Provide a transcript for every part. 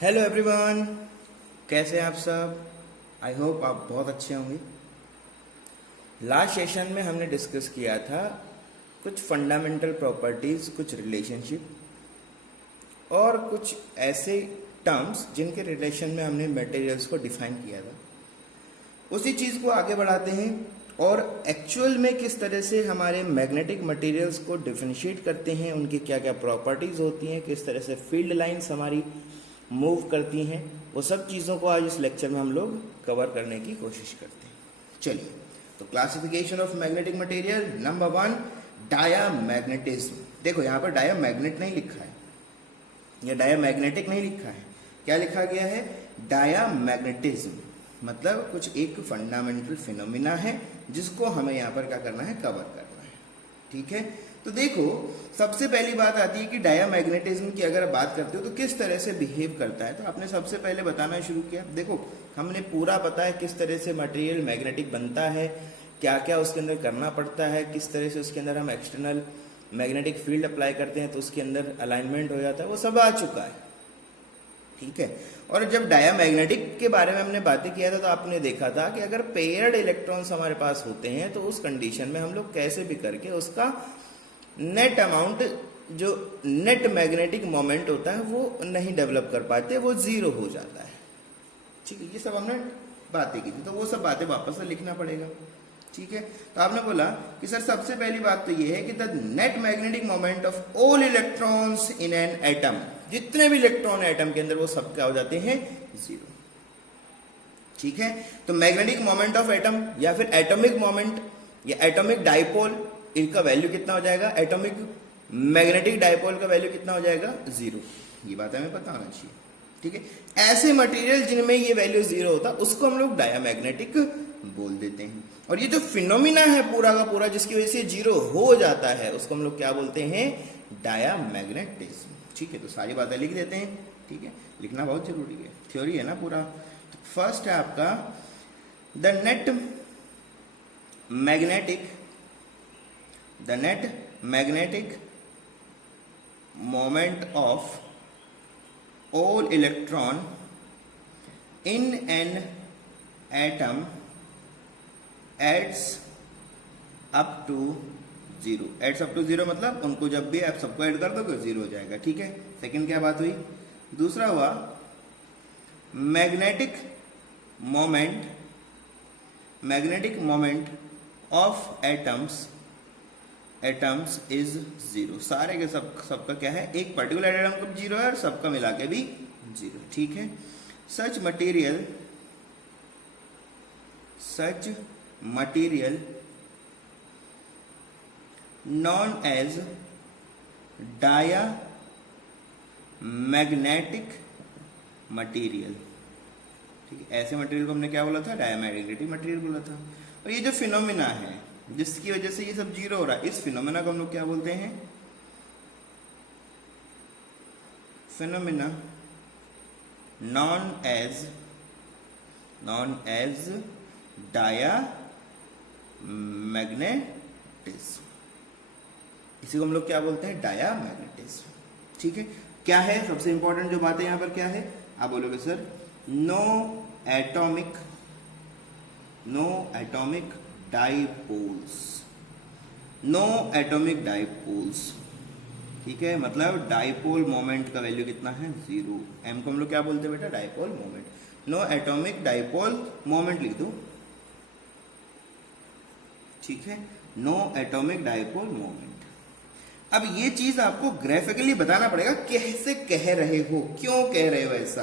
Hello everyone, कैसे हैं आप सब। आई होप आप बहुत अच्छे होंगे। लास्ट सेशन में हमने डिस्कस किया था कुछ फंडामेंटल प्रॉपर्टीज, कुछ रिलेशनशिप और कुछ ऐसे टर्म्स जिनके रिलेशन में हमने मटेरियल्स को डिफाइन किया था। उसी चीज़ को आगे बढ़ाते हैं और एक्चुअल में किस तरह से हमारे मैग्नेटिक मटेरियल्स को डिफरेंशिएट करते हैं, उनकी क्या क्या प्रॉपर्टीज होती हैं, किस तरह से फील्ड लाइंस हमारी मूव करती हैं, वो सब चीज़ों को आज इस लेक्चर में हम लोग कवर करने की कोशिश करते हैं। चलिए, तो classification of magnetic material number 1, diamagnetism. देखो यहाँ पर डायामैग्नेट नहीं लिखा है या डायामैग्नेटिक नहीं लिखा है, क्या लिखा गया है? डायामैग्नेटिज्म। मतलब कुछ एक फंडामेंटल फिनोमिना है जिसको हमें यहाँ पर क्या करना है? कवर करना है। ठीक है, तो देखो सबसे पहली बात आती है कि डायामैग्नेटिज्म की अगर बात करते हो तो किस तरह से बिहेव करता है। तो आपने सबसे पहले बताना शुरू किया। देखो हमने पूरा पता है किस तरह से मटेरियल मैग्नेटिक बनता है, क्या क्या उसके अंदर करना पड़ता है, किस तरह से उसके अंदर हम एक्सटर्नल मैग्नेटिक फील्ड अप्लाई करते हैं तो उसके अंदर अलाइनमेंट हो जाता है, वो सब आ चुका है। ठीक है, और जब डायामैग्नेटिक के बारे में हमने बातें किया था तो आपने देखा था कि अगर पेयर्ड इलेक्ट्रॉन्स हमारे पास होते हैं तो उस कंडीशन में हम लोग कैसे भी करके उसका नेट अमाउंट, जो नेट मैग्नेटिक मोमेंट होता है वो नहीं डेवलप कर पाते, वो जीरो हो जाता है। ठीक है, ये सब हमने बातें की थी, तो वो सब बातें वापस से लिखना पड़ेगा। ठीक है, तो आपने बोला कि सर सबसे पहली बात तो ये है कि the net magnetic moment of all electrons in an atom, जितने भी इलेक्ट्रॉन है एटम के अंदर वो सब क्या हो जाते हैं? जीरो। ठीक है, तो मैग्नेटिक मोमेंट ऑफ एटम या फिर एटॉमिक मोमेंट या एटॉमिक डाइपोल, इनका वैल्यू कितना हो जाएगा? एटॉमिक मैग्नेटिक डाइपोल का वैल्यू कितना हो जाएगा? जीरो। ये बात हमें पता होना चाहिए। ठीक है, ऐसे मटेरियल जिनमें ये वैल्यू जीरो होता है उसको हम लोग डायामैग्नेटिक बोल देते हैं। और ये जो फिनोमिना है पूरा का पूरा जिसकी वजह से जीरो हो जाता है उसको हम लोग क्या बोलते हैं? डायामैग्नेटिज्म। ठीक है, तो सारी बातें लिख देते हैं। ठीक है, लिखना बहुत जरूरी है, थ्योरी है ना पूरा। तो फर्स्ट है आपका the net magnetic moment of all electron in an atom adds up to zero. Adds up to zero मतलब उनको जब भी आप सबको ऐड कर दोगे जीरो हो जाएगा। ठीक है, सेकंड क्या बात हुई? दूसरा हुआ magnetic moment of atoms is zero. सारे के सबका क्या है? एक पर्टिकुलर एटम का जीरो है और सबका मिला के भी जीरो। ठीक है, such material known as diamagnetic material. ठीक है, ऐसे मटेरियल को हमने क्या बोला था? डायामैग्नेटिक मटेरियल बोला था। और ये जो फिनोमिना है जिसकी वजह से ये सब जीरो हो रहा है, इस फिनोमिना को हम लोग क्या बोलते हैं? Phenomena known as diamagnetism. इसी को हम लोग क्या बोलते हैं? डायामैग्नेटिज्म। ठीक है, क्या है सबसे इंपॉर्टेंट जो बात है यहां पर? क्या है? आप बोलोगे सर नो एटॉमिक डाइपोल्स। ठीक है, मतलब डाइपोल मोमेंट का वैल्यू कितना है? जीरो। एम को हम लोग क्या बोलते हैं बेटा? Dipole moment. No atomic dipole moment लिख दो। ठीक है, नो एटॉमिक डाइपोल मोमेंट। अब ये चीज आपको ग्राफिकली बताना पड़ेगा, कैसे कह रहे हो, क्यों कह रहे हो ऐसा।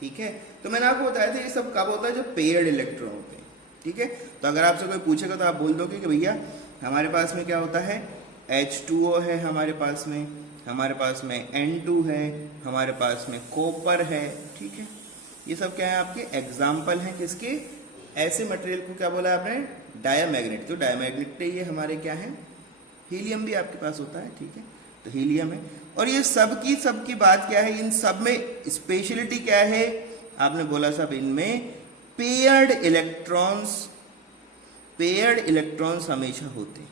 ठीक है, तो मैंने आपको बताया था ये सब कब होता है? जब पेयर्ड इलेक्ट्रॉन होते हैं। ठीक है, तो अगर आपसे कोई पूछेगा तो आप बोल दोगे कि भैया हमारे पास में क्या होता है? H2O है हमारे पास में N2 है, हमारे पास में कॉपर है। ठीक है, ये सब क्या है? आपके एग्जाम्पल हैं किसके? ऐसे मटेरियल को क्या बोला आपने? डायामैग्नेट। तो डायामैग्नेट ये हमारे क्या है? हीलियम भी आपके पास होता है। ठीक है, तो हीलियम है। और ये सबकी बात क्या है? इन सब में स्पेशलिटी क्या है? आपने बोला सब इनमें पेयर्ड इलेक्ट्रॉन्स हमेशा होते हैं।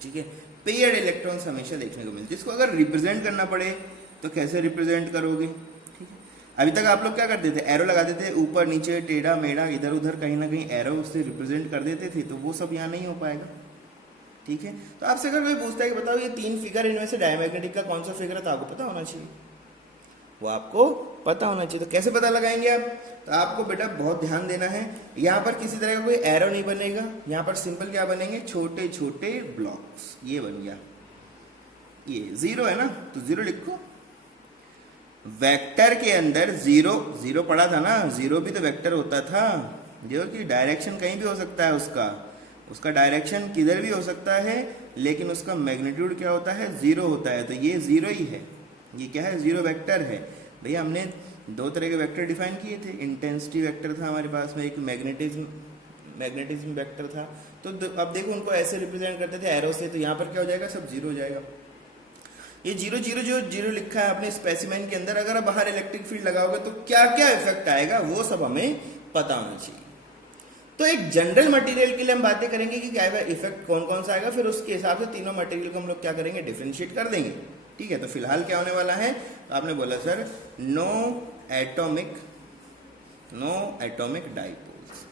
ठीक है, पेयर्ड इलेक्ट्रॉन्स हमेशा देखने को मिलते हैं। इसको अगर रिप्रेजेंट करना पड़े तो कैसे रिप्रेजेंट करोगे? ठीक है, अभी तक आप लोग क्या करते थे, एरो लगा देते थे ऊपर नीचे टेढ़ा मेढ़ा इधर उधर कहीं ना कहीं एरो उससे रिप्रेजेंट कर देते थे, तो वो सब यहाँ नहीं हो पाएगा। ठीक है, तो आपसे अगर कोई पूछता है कि बताओ ये 3 फिगर इनमें से डायमैग्नेटिक का कौन सा फिगर है, तो आपको पता होना चाहिए, वो आपको पता होना चाहिए। तो कैसे पता लगाएंगे आप, तो आपको बेटा बहुत ध्यान देना है, यहाँ पर किसी तरह का कोई एरो नहीं बनेगा, यहाँ पर सिंपल क्या बनेंगे, छोटे छोटे ब्लॉक्स। ये बन गया, ये 0 है ना, तो 0 लिखो। वेक्टर के अंदर 0 0 पढ़ा था ना, 0 भी तो वेक्टर होता था, जो कि डायरेक्शन कहीं भी हो सकता है, उसका डायरेक्शन किधर भी हो सकता है, लेकिन उसका मैग्नीट्यूड क्या होता है, 0 होता है। तो ये 0 ही है, ये क्या है, 0 वेक्टर है। भैया हमने 2 तरह के वेक्टर डिफाइन किए थे, इंटेंसिटी वेक्टर था हमारे पास में, एक मैग्नेटिज्म वेक्टर था। तो अब देखो उनको ऐसे रिप्रेजेंट करते थे एरो से, तो यहाँ पर क्या हो जाएगा, सब 0 हो जाएगा। ये 0 0 जो 0 लिखा है अपने स्पेसिमेन के अंदर, अगर आप बाहर इलेक्ट्रिक फील्ड लगाओगे तो क्या क्या इफेक्ट आएगा, वो सब हमें पता होना चाहिए। तो एक जनरल मटेरियल के लिए हम बातें करेंगे कि क्या इफेक्ट कौन कौन सा आएगा, फिर उसके हिसाब से तीनों मटेरियल को हम लोग क्या करेंगे, डिफरेंशिएट कर देंगे। ठीक है, तो फिलहाल क्या होने वाला है, तो आपने बोला सर नो एटॉमिक डाइपोल्स,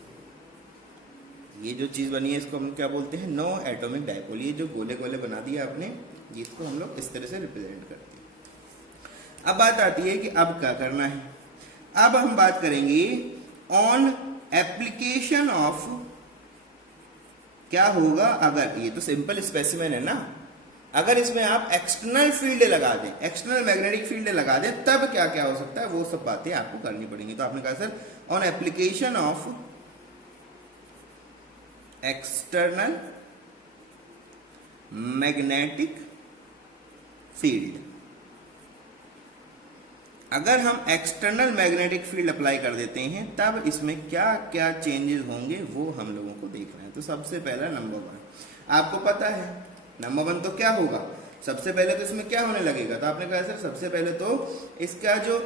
ये जो चीज बनी है इसको हम क्या बोलते हैं, नो एटॉमिक डाइपोल। ये जो गोले गोले बना दिया आपने, जिसको हम लोग इस तरह से रिप्रेजेंट करते हैं। अब बात आती है कि अब क्या करना है। अब हम बात करेंगे ऑन एप्लीकेशन ऑफ, क्या होगा अगर, ये तो सिंपल स्पेसिमेन है ना, अगर इसमें आप एक्सटर्नल फील्ड लगा दें, एक्सटर्नल मैग्नेटिक फील्ड लगा दें, तब क्या क्या हो सकता है, वो सब बातें आपको करनी पड़ेंगी। तो आपने कहा sir on application of external magnetic field, अगर हम एक्सटर्नल मैग्नेटिक फील्ड अप्लाई कर देते हैं तब इसमें क्या क्या चेंजेस होंगे, वो हम लोगों को देखना है। तो सबसे पहला नंबर 1 आपको पता है, नंबर 1 तो क्या होगा, सबसे पहले तो इसमें क्या होने लगेगा, तो आपने कहा सर सबसे पहले तो इसका जो,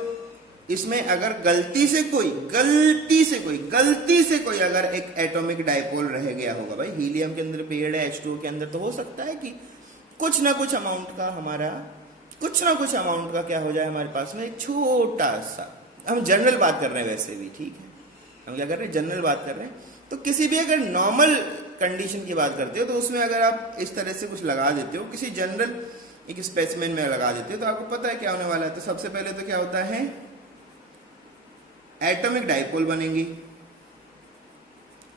इसमें अगर गलती से कोई अगर एक एटॉमिक डाइपोल रह गया होगा, भाई हीलियम के अंदर पेड़ है, H2O के अंदर, तो हो सकता है कि कुछ ना कुछ अमाउंट का क्या हो जाए हमारे पास में, एक छोटा सा, हम जनरल बात कर रहे हैं वैसे भी, ठीक है, हम क्या कर रहे हैं, जनरल बात कर रहे हैं। तो किसी भी अगर नॉर्मल कंडीशन की बात करते हो, तो उसमें अगर आप इस तरह से कुछ लगा देते हो, किसी जनरल एक स्पेसिमेन में लगा देते हो, तो आपको पता है क्या होने वाला है। तो सबसे पहले तो क्या होता है, एटॉमिक डाइपोल बनेंगी,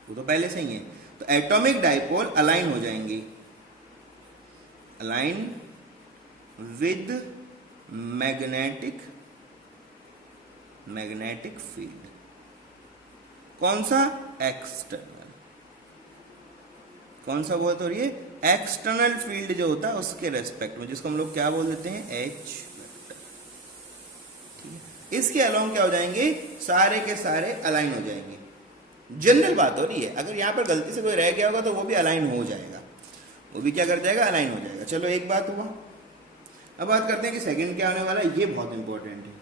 वो तो पहले से ही है। तो एटॉमिक डाइपोल अलाइन हो जाएंगी, अलाइन विद मैग्नेटिक फील्ड, कौन सा, एक्सटर्नल, कौन सा बात हो रही है, एक्सटर्नल फील्ड जो होता है उसके रेस्पेक्ट में, जिसको हम लोग क्या बोल देते हैं, H वेक्टर। इसके अलाउंग क्या हो जाएंगे, सारे के सारे अलाइन हो जाएंगे। जनरल बात हो रही है, अगर यहां पर गलती से कोई रह गया होगा तो वो भी अलाइन हो जाएगा, वो भी क्या कर जाएगा, अलाइन हो जाएगा। चलो एक बात हुआ। अब बात करते हैं कि सेकंड क्या होने वाला है, ये बहुत इंपॉर्टेंट है।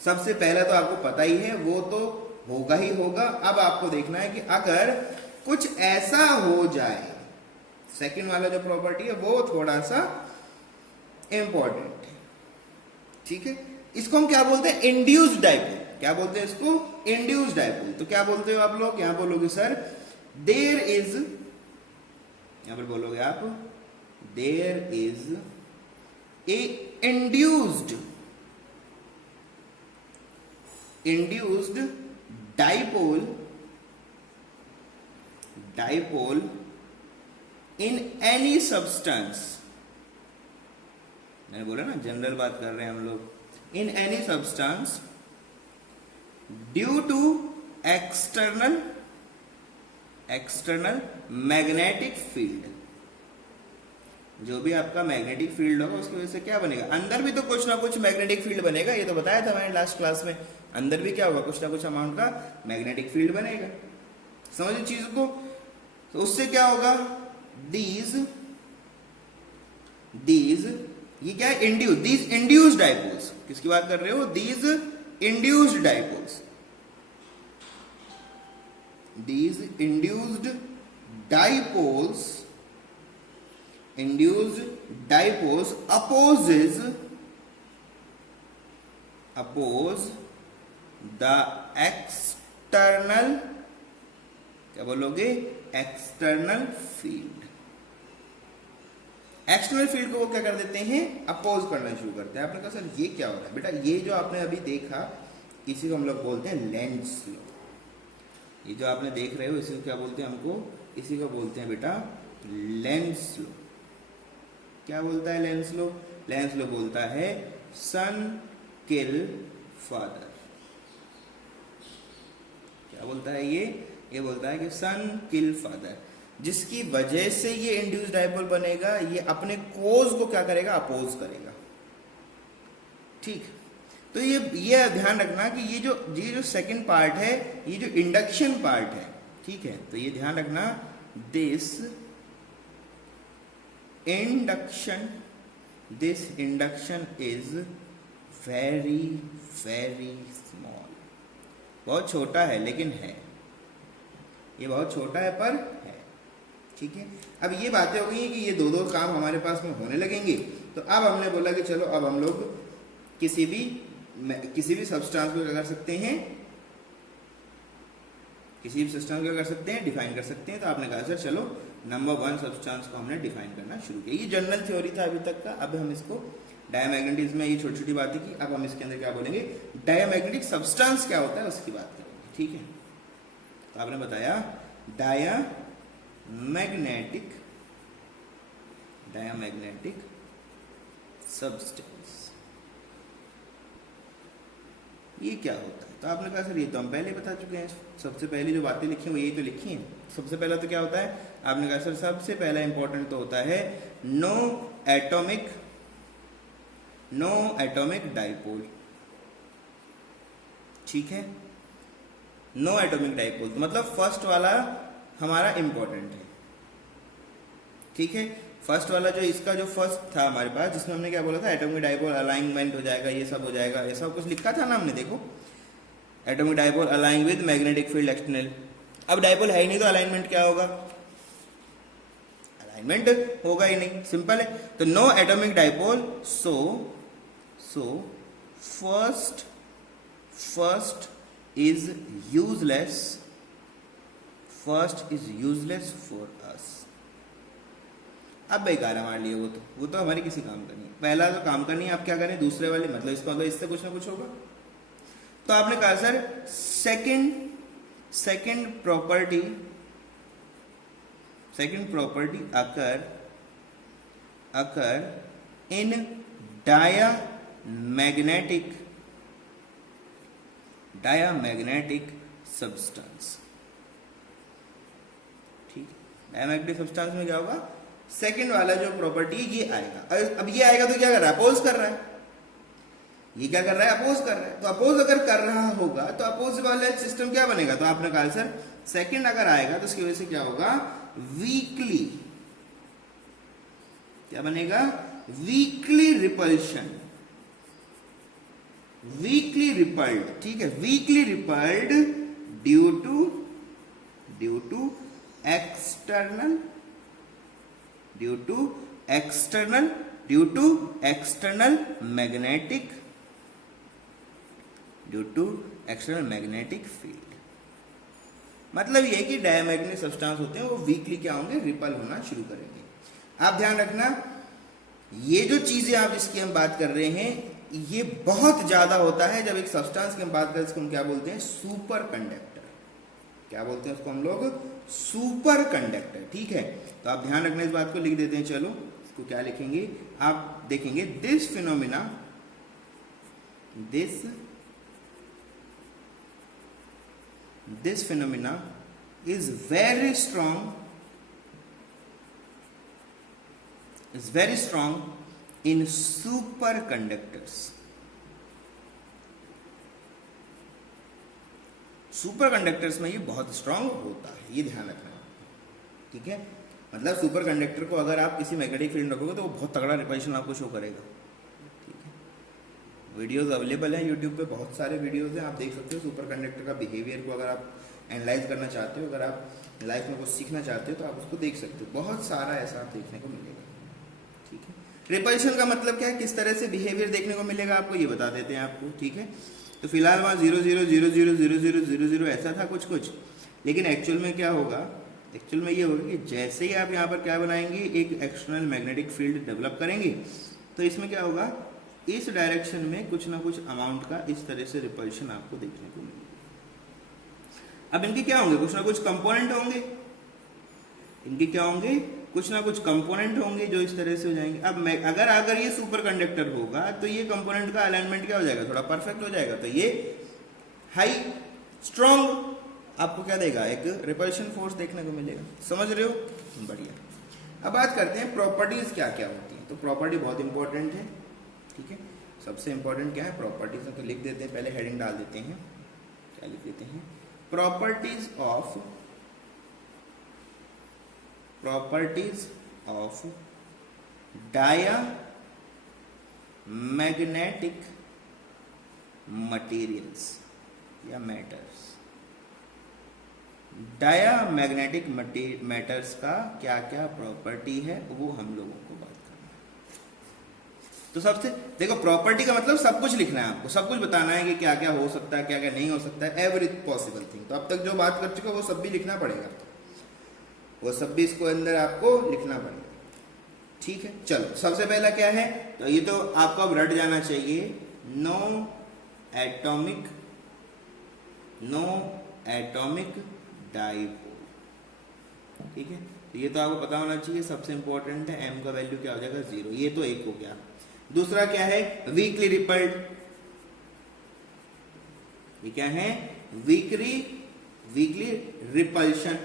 सबसे पहला तो आपको पता ही है, वो तो होगा ही होगा। अब आपको देखना है कि अगर कुछ ऐसा हो जाए, सेकंड वाला जो प्रॉपर्टी है वो थोड़ा सा इंपॉर्टेंट है, ठीक है। इसको हम क्या बोलते हैं, इंड्यूस्ड डाइपोल। क्या बोलते हैं इसको, इंड्यूस्ड डाइपोल। तो क्या बोलते हो आप लोग, यहां बोलोगे सर देयर इज, यहां पर बोलोगे आप there is a induced dipole in any substance. मैंने बोला ना जनरल बात कर रहे हैं हम लोग, in any substance due to external magnetic field. जो भी आपका मैग्नेटिक फील्ड होगा उसकी वजह से क्या बनेगा, अंदर भी तो कुछ ना कुछ मैग्नेटिक फील्ड बनेगा। ये तो बताया था मैंने लास्ट क्लास में, अंदर भी क्या होगा, कुछ ना कुछ अमाउंट का मैग्नेटिक फील्ड बनेगा। समझो चीज को। तो उससे क्या होगा, दीज ये क्या है, दीज इंड्यूस्ड डाइपोल्स। किसकी बात कर रहे हो, these induced dipoles. These induced dipoles opposes oppose the external, क्या बोलोगे, एक्सटर्नल फील्ड। एक्सटर्नल फील्ड को वो क्या कर देते हैं, अपोज करना शुरू करते हैं। आपने कहा सर ये क्या हो रहा है बेटा, ये जो आपने अभी देखा इसी को हम लोग बोलते हैं लेंस लॉ। ये जो आपने देख रहे हो इसी को क्या बोलते हैं, हमको इसी को बोलते हैं बेटा लेंस लॉ। क्या बोलता है लेंस लॉ? लेंस लॉ बोलता है सन किल फादर। क्या बोलता है ये बोलता है कि सन किल फादर, जिसकी वजह से ये इंड्यूस्ड डाइपोल बनेगा, ये अपने कोज को क्या करेगा, अपोज करेगा। ठीक, तो ये ध्यान रखना कि ये जो सेकंड पार्ट है, ये जो इंडक्शन पार्ट है, ठीक है, तो ये ध्यान रखना, this induction is very very small. बहुत छोटा है लेकिन है, ये बहुत छोटा है पर है। ठीक है, अब ये बातें हो गई कि ये दो काम हमारे पास में होने लगेंगे। तो अब हमने बोला कि चलो अब हम लोग किसी भी सब्सटेंस को क्या कर सकते हैं, किसी भी सिस्टम को क्या कर सकते हैं, डिफाइन कर सकते हैं। तो आपने कहा सर चलो नंबर 1 सब्सटेंस को हमने डिफाइन करना शुरू किया। ये जनरल थ्योरी था अभी तक का। अब हम इसको डायमैग्नेटिज्म में ये छोटी छोटी बातें की, अब हम इसके अंदर क्या बोलेंगे, डायमैग्नेटिक सब्सटेंस क्या होता है उसकी बात करेंगे। ठीक है, तो आपने बताया डायमैग्नेटिक सब्सटेंस ये क्या होता है। तो आपने कहा सर ये तो हम पहले बता चुके हैं, सबसे पहले जो बातें लिखी हैं वो यही तो लिखी हैं। सबसे पहला तो क्या होता है, आपने कहा सर सबसे पहला इंपॉर्टेंट तो होता है नो एटॉमिक डाइपोल। ठीक है, नो एटॉमिक डाइपोल तो मतलब फर्स्ट वाला हमारा इंपॉर्टेंट है। ठीक है, फर्स्ट वाला जो इसका जो फर्स्ट था हमारे पास, जिसमें हमने क्या बोला था, एटॉमिक डाइपोल अलाइनमेंट हो जाएगा, ये सब हो जाएगा, ऐसा कुछ लिखा था ना हमने। देखो, atomic dipole align with magnetic field external. अब डाइपोल है ही नहीं तो अलाइनमेंट क्या होगा, अलाइनमेंट होगा ही नहीं, सिंपल है। तो no atomic dipole, so first is useless for us. अब बेकार हमारे लिए वो तो हमारे किसी काम का नहीं है। पहला तो काम का नहीं है, आप क्या करें दूसरे वाले, मतलब इसका मतलब इससे कुछ ना कुछ होगा। तो आपने कहा सर सेकंड प्रॉपर्टी अकर इन डायामैग्नेटिक सब्सटेंस। ठीक, डायामैग्नेटिक सब्सटेंस में क्या होगा, सेकंड वाला जो प्रॉपर्टी ये आएगा। अब ये आएगा तो क्या कर रहा है, अपोज कर रहा है। ये क्या कर रहा है, अपोज कर रहा है। तो अपोज अगर कर रहा होगा तो अपोज वाला सिस्टम क्या बनेगा। तो आपने कहा सर सेकंड अगर आएगा तो उसकी वजह से क्या होगा, वीकली, क्या बनेगा, वीकली रिपल्शन, वीकली रिपल्ड। ठीक है, weakly repelled due to external magnetic field. मतलब ये कि डायमैग्नेटिक सब्सटेंस होते हैं वो वीकली क्या होंगे, रिपल होना शुरू करेंगे। आप ध्यान रखना, ये जो चीजें आप जिसकी हम बात कर रहे हैं ये बहुत ज्यादा होता है जब एक सब्सटेंस की हम बात करें, इसको हम क्या बोलते हैं, सुपर कंडक्टर। क्या बोलते हैं उसको हम लोग, सुपर कंडक्टर। ठीक है, तो आप ध्यान रखना, इस बात को लिख देते हैं। चलो इसको क्या लिखेंगे, आप देखेंगे this phenomena is very strong in superconductors। Superconductors में ये बहुत स्ट्रांग होता है, ये ध्यान रखना। ठीक है, मतलब सुपर कंडक्टर को अगर आप किसी मैग्नेटिक फील्ड रखोगे तो वो बहुत तगड़ा रिपल्शन आपको शो करेगा। ठीक है, वीडियोस अवेलेबल हैं यूट्यूब पे, बहुत सारे वीडियोस हैं, आप देख सकते हो। सुपर कंडक्टर का बिहेवियर को अगर आप एनालाइज करना चाहते हो, अगर आप लाइफ में कुछ सीखना चाहते हो तो आप उसको देख सकते हो, बहुत सारा ऐसा आप देखने को मिलेगा। ठीक है, रिपल्शन का मतलब क्या है, किस तरह से बिहेवियर देखने को मिलेगा आपको ये बता देते हैं आपको, ठीक है। तो फिलहाल वहाँ 0 0 0 0 0 0 0 ऐसा था कुछ कुछ, लेकिन एक्चुअल में क्या होगा, एक्चुअल में ये होगा कि जैसे ही आप यहाँ पर क्या बनाएंगे, एक एक्सटर्नल मैग्नेटिक फील्ड डेवलप करेंगे, तो इसमें क्या होगा, इस डायरेक्शन में कुछ ना कुछ अमाउंट का इस तरह से रिपल्शन आपको देखने को मिलेगा। अब इनके क्या होंगे, कुछ ना कुछ कंपोनेंट होंगे, इनके क्या होंगे, कुछ ना कुछ कंपोनेंट होंगे जो इस तरह से हो जाएंगे। अब मैं अगर ये सुपर कंडक्टर होगा तो ये कंपोनेंट का अलाइनमेंट क्या हो जाएगा, थोड़ा परफेक्ट हो जाएगा, तो ये हाई स्ट्रॉन्ग आपको क्या देगा, एक रिपल्शन फोर्स देखने को मिलेगा। समझ रहे हो, बढ़िया। अब बात करते हैं प्रॉपर्टीज क्या क्या होती हैं। तो प्रॉपर्टी बहुत इंपॉर्टेंट है, ठीक है। सबसे इंपॉर्टेंट क्या है, प्रॉपर्टीज। तो लिख देते हैं, पहले हेडिंग डाल देते हैं, क्या लिख देते हैं, प्रॉपर्टीज ऑफ डायामैग्नेटिक मटेरियल्स या मैटर्स। डायामैग्नेटिक मैटर्स का क्या क्या प्रॉपर्टी है वो हम लोगों को बात करना है। तो सबसे देखो, प्रॉपर्टी का मतलब सब कुछ लिखना है आपको, सब कुछ बताना है कि क्या क्या हो सकता है, क्या क्या नहीं हो सकता है, एवरी पॉसिबल थिंग। तो अब तक जो बात कर चुका वो सब भी लिखना पड़ेगा, वो सब भी इसको अंदर आपको लिखना पड़ेगा, ठीक है। चलो, सबसे पहला क्या है, तो ये तो आपको अब रट जाना चाहिए, नो एटॉमिक डाइपोल, ठीक है। तो ये तो आपको पता होना चाहिए, सबसे इंपॉर्टेंट है। m का वैल्यू क्या हो जाएगा, 0, ये तो एक हो गया। दूसरा क्या है, वीकली रिपल्ड, ये क्या है, वीकली रिपल्शन,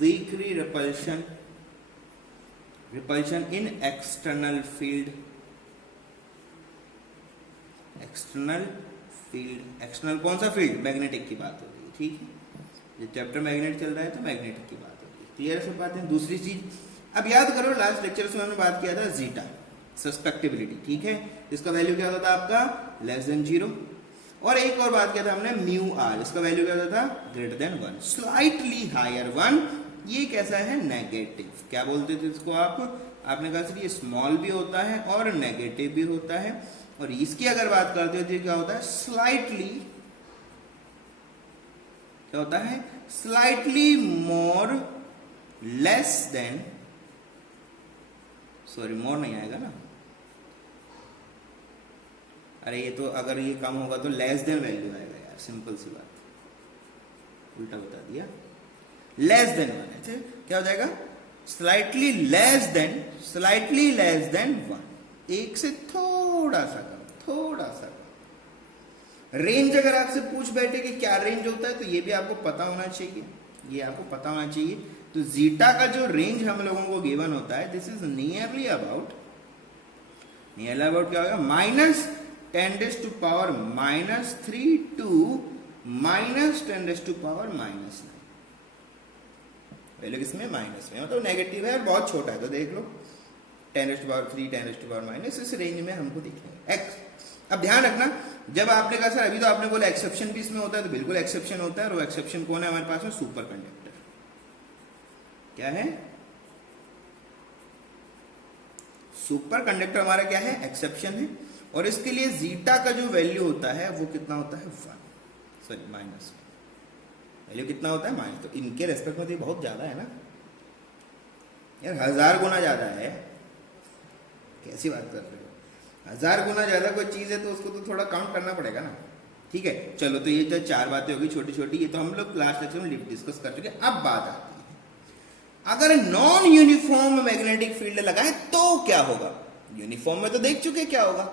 वीकली रिपल्शन इन एक्सटर्नल फील्ड, एक्सटर्नल कौन सा फील्ड, मैग्नेटिक की बात हो रही है, ठीक है। ये चैप्टर मैग्नेट चल रहा है तो मैग्नेटिक की बात हो रही है, क्लियर सब बातें। दूसरी चीज, अब याद करो, लास्ट लेक्चर में हमने बात किया था जीटा, सस्पेक्टिबिलिटी, ठीक है। इसका वैल्यू क्या होता था आपका, <0। और एक और बात किया था हमने, म्यू आर, इसका वैल्यू क्या होता था, >1, स्लाइटली हायर 1, ये कैसा है, नेगेटिव। क्या बोलते थे इसको आपने कहा सर ये स्मॉल भी होता है और नेगेटिव भी होता है। और इसकी अगर बात करते हो तो क्या होता है, स्लाइटली, क्या होता है, slightly more less than, sorry more नहीं आएगा ना, अरे ये तो अगर ये कम होगा तो लेस देन वैल्यू आएगा यार, सिंपल सी बात, उल्टा बता दिया, लेस देन 1, क्या हो जाएगा, स्लाइटली लेस देन 1, एक से थोड़ा सा कम, थोड़ा सा कम। रेंज अगर आपसे पूछ बैठे कि क्या रेंज होता है तो ये भी आपको पता होना चाहिए, ये आपको पता होना चाहिए। तो जीटा का जो रेंज हम लोगों को गिवन होता है, दिस इज नियरली अबाउट क्या होगा, -10⁻³ टू -10⁻⁹ वैल्यू किसमें, माइनस में, मतलब नेगेटिव है और बहुत छोटा है, तो देख लो 10⁻3 10⁻⁻, इस रेंज में हमको दिखेगा एक्स। अब ध्यान रखना, जब आपने कहा सर अभी तो आपने बोला एक्सेप्शन भी इसमें होता है, तो बिल्कुल एक्सेप्शन होता है, और वो एक्सेप्शन कौन है हमारे पास में, सुपर कंडक्टर। क्या है, सुपर कंडक्टर हमारा क्या है, एक्सेप्शन है। और इसके लिए जीटा का जो वैल्यू होता है वो कितना होता है, 1, सॉरी माइनस, वैल्यू कितना होता है, माइनस। तो इनके रेस्पेक्ट में तो बहुत ज्यादा है ना यार, 1000 गुना ज्यादा है, कैसी बात कर रहे हो, 1000 गुना ज्यादा कोई चीज है तो उसको तो थोड़ा काउंट करना पड़ेगा ना, ठीक है। चलो, तो ये तो 4 बातें होगी छोटी छोटी, ये तो हम लोग लास्ट लेक्चर में डिस्कस कर चुके। अब बात आती है, अगर नॉन यूनिफॉर्म मैग्नेटिक फील्ड लगाए तो क्या होगा। यूनिफॉर्म में तो देख चुके क्या होगा,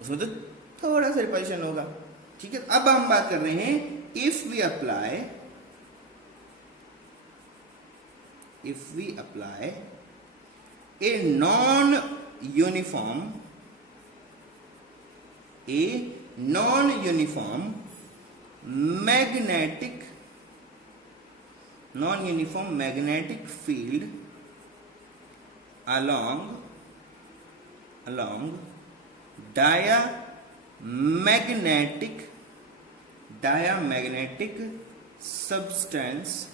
उसमें तो थोड़ा सा रिपल्शन होगा, ठीक है। अब हम बात कर रहे हैं, if we apply a non-uniform magnetic field along diamagnetic substance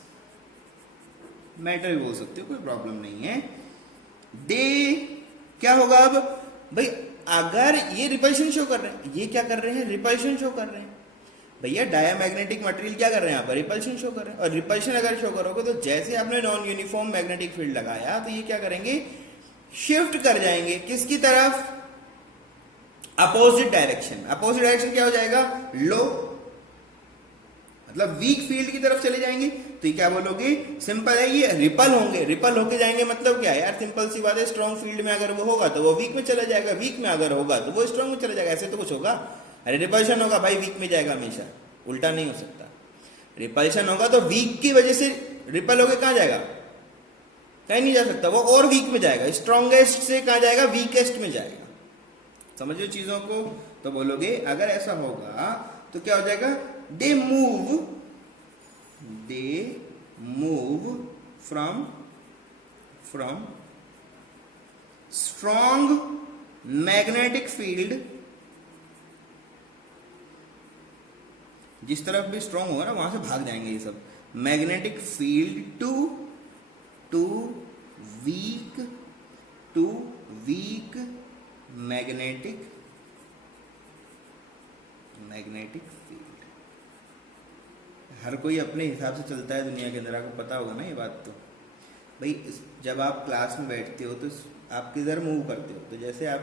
matter भी बोल सकते हो, कोई प्रॉब्लम नहीं है। दे क्या होगा अब भाई, अगर ये रिपल्शन शो कर रहे हैं, ये क्या कर रहे हैं, रिपल्शन शो कर रहे हैं भैया। डायामैग्नेटिक मटेरियल क्या कर रहे हैं यहाँ पर, रिपल्शन शो कर रहे हैं। और रिपल्शन अगर शो करोगे तो जैसे आपने नॉन यूनिफॉर्म मैग्नेटिक फील्ड लगाया तो ये क्या करेंगे, शिफ्ट कर जाएंगे किसकी तरफ, अपोजिट डायरेक्शन। अपोजिट डायरेक्शन क्या हो जाएगा, लो, मतलब वीक फील्ड की तरफ चले जाएंगे। तो ये क्या बोलोगे, सिंपल है, ये रिपल होंगे, रिपल होके जाएंगे मतलब क्या है यार, सिंपल सी बात है। स्ट्रॉन्ग फील्ड में अगर वो होगा तो वो वीक में चला जाएगा, वीक में अगर होगा तो वो स्ट्रॉन्ग में चला जाएगा, ऐसे तो कुछ होगा। अरे रिपल्शन होगा भाई, वीक में जाएगा हमेशा, उल्टा नहीं हो सकता। रिपल्शन होगा तो वीक की वजह से रिपल होके कहां जाएगा, कहीं नहीं जा सकता, वो और वीक में जाएगा, स्ट्रॉन्गेस्ट से कहां जाएगा, वीकेस्ट में जाएगा। समझो चीजों को। तो बोलोगे अगर ऐसा होगा तो क्या हो जाएगा, they move from strong magnetic field, जिस तरफ भी स्ट्रॉन्ग होगा ना वहां से भाग जाएंगे ये सब, magnetic field to weak magnetic field. हर कोई अपने हिसाब से चलता है दुनिया के अंदर, आपको पता होगा ना ये बात। तो भाई जब आप क्लास में बैठते हो तो आप किधर मूव करते हो, तो जैसे आप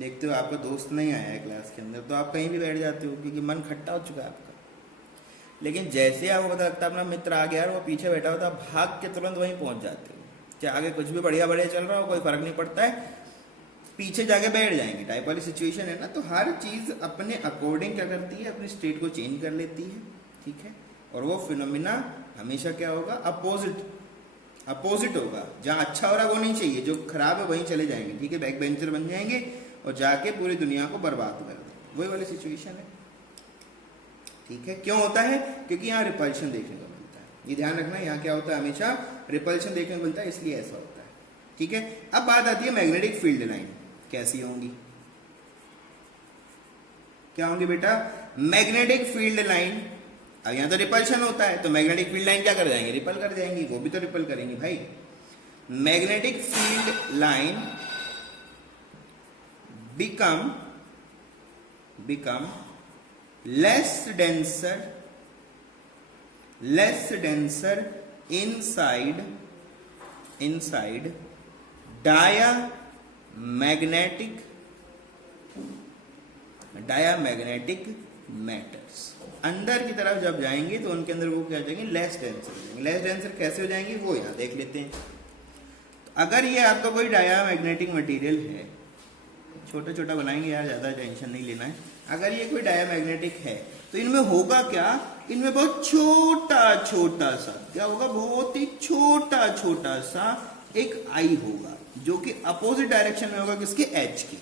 देखते हो आपका दोस्त नहीं आया है क्लास के अंदर तो आप कहीं भी बैठ जाते हो क्योंकि मन खट्टा हो चुका है आपका। लेकिन जैसे आपको पता लगता है अपना मित्र आ गया और वो पीछे बैठा होता है, आप भाग के तुरंत वहीं पहुंच जाते हो। चाहे आगे कुछ भी बढ़िया बढ़िया चल रहा हो, कोई फर्क नहीं पड़ता है, पीछे जाके बैठ जाएंगे, टाइप वाली सिचुएशन है ना। तो हर चीज अपने अकॉर्डिंग क्या करती है, अपनी स्टेट को चेंज कर लेती है, ठीक है। और वो फिनोमिना हमेशा क्या होगा, अपोजिट होगा। जहां अच्छा हो रहा है वो नहीं चाहिए, जो खराब है वहीं चले जाएंगे, ठीक है, बैक बेंचर बन जाएंगे और जाके पूरी दुनिया को बर्बाद कर देंगे। वही वाली सिचुएशन है, ठीक है। क्यों होता है, क्योंकि यहाँ रिपल्शन देखने को मिलता है। ये ध्यान रखना, यहाँ क्या होता है, हमेशा रिपल्शन देखने को मिलता है, इसलिए ऐसा होता है, ठीक है। अब बात आती है मैग्नेटिक फील्ड लाइन कैसी होंगी, क्या होंगी बेटा, मैग्नेटिक फील्ड लाइन। अब यहां तो रिपल्शन होता है तो मैग्नेटिक फील्ड लाइन क्या कर जाएंगे, रिपल कर जाएंगी, वो भी तो रिपल करेंगी भाई। Magnetic field line become less denser inside diamagnetic matters। अंदर की तरफ जब जाएंगे तो उनके अंदर वो क्या हो जाएंगे, लेस डेंसर हो जाएंगे। लेस डेंसर कैसे हो जाएंगे वो यहां देख लेते हैं। तो अगर ये आपका कोई डायामैग्नेटिक मटेरियल है, छोटा छोटा बनाएंगे यार, ज्यादा टेंशन नहीं लेना है। अगर ये कोई डायामैग्नेटिक है तो इनमें होगा क्या, इनमें बहुत छोटा सा क्या होगा, बहुत ही छोटा सा एक आई होगा जो कि अपोजिट डायरेक्शन में होगा, किसके, एच की,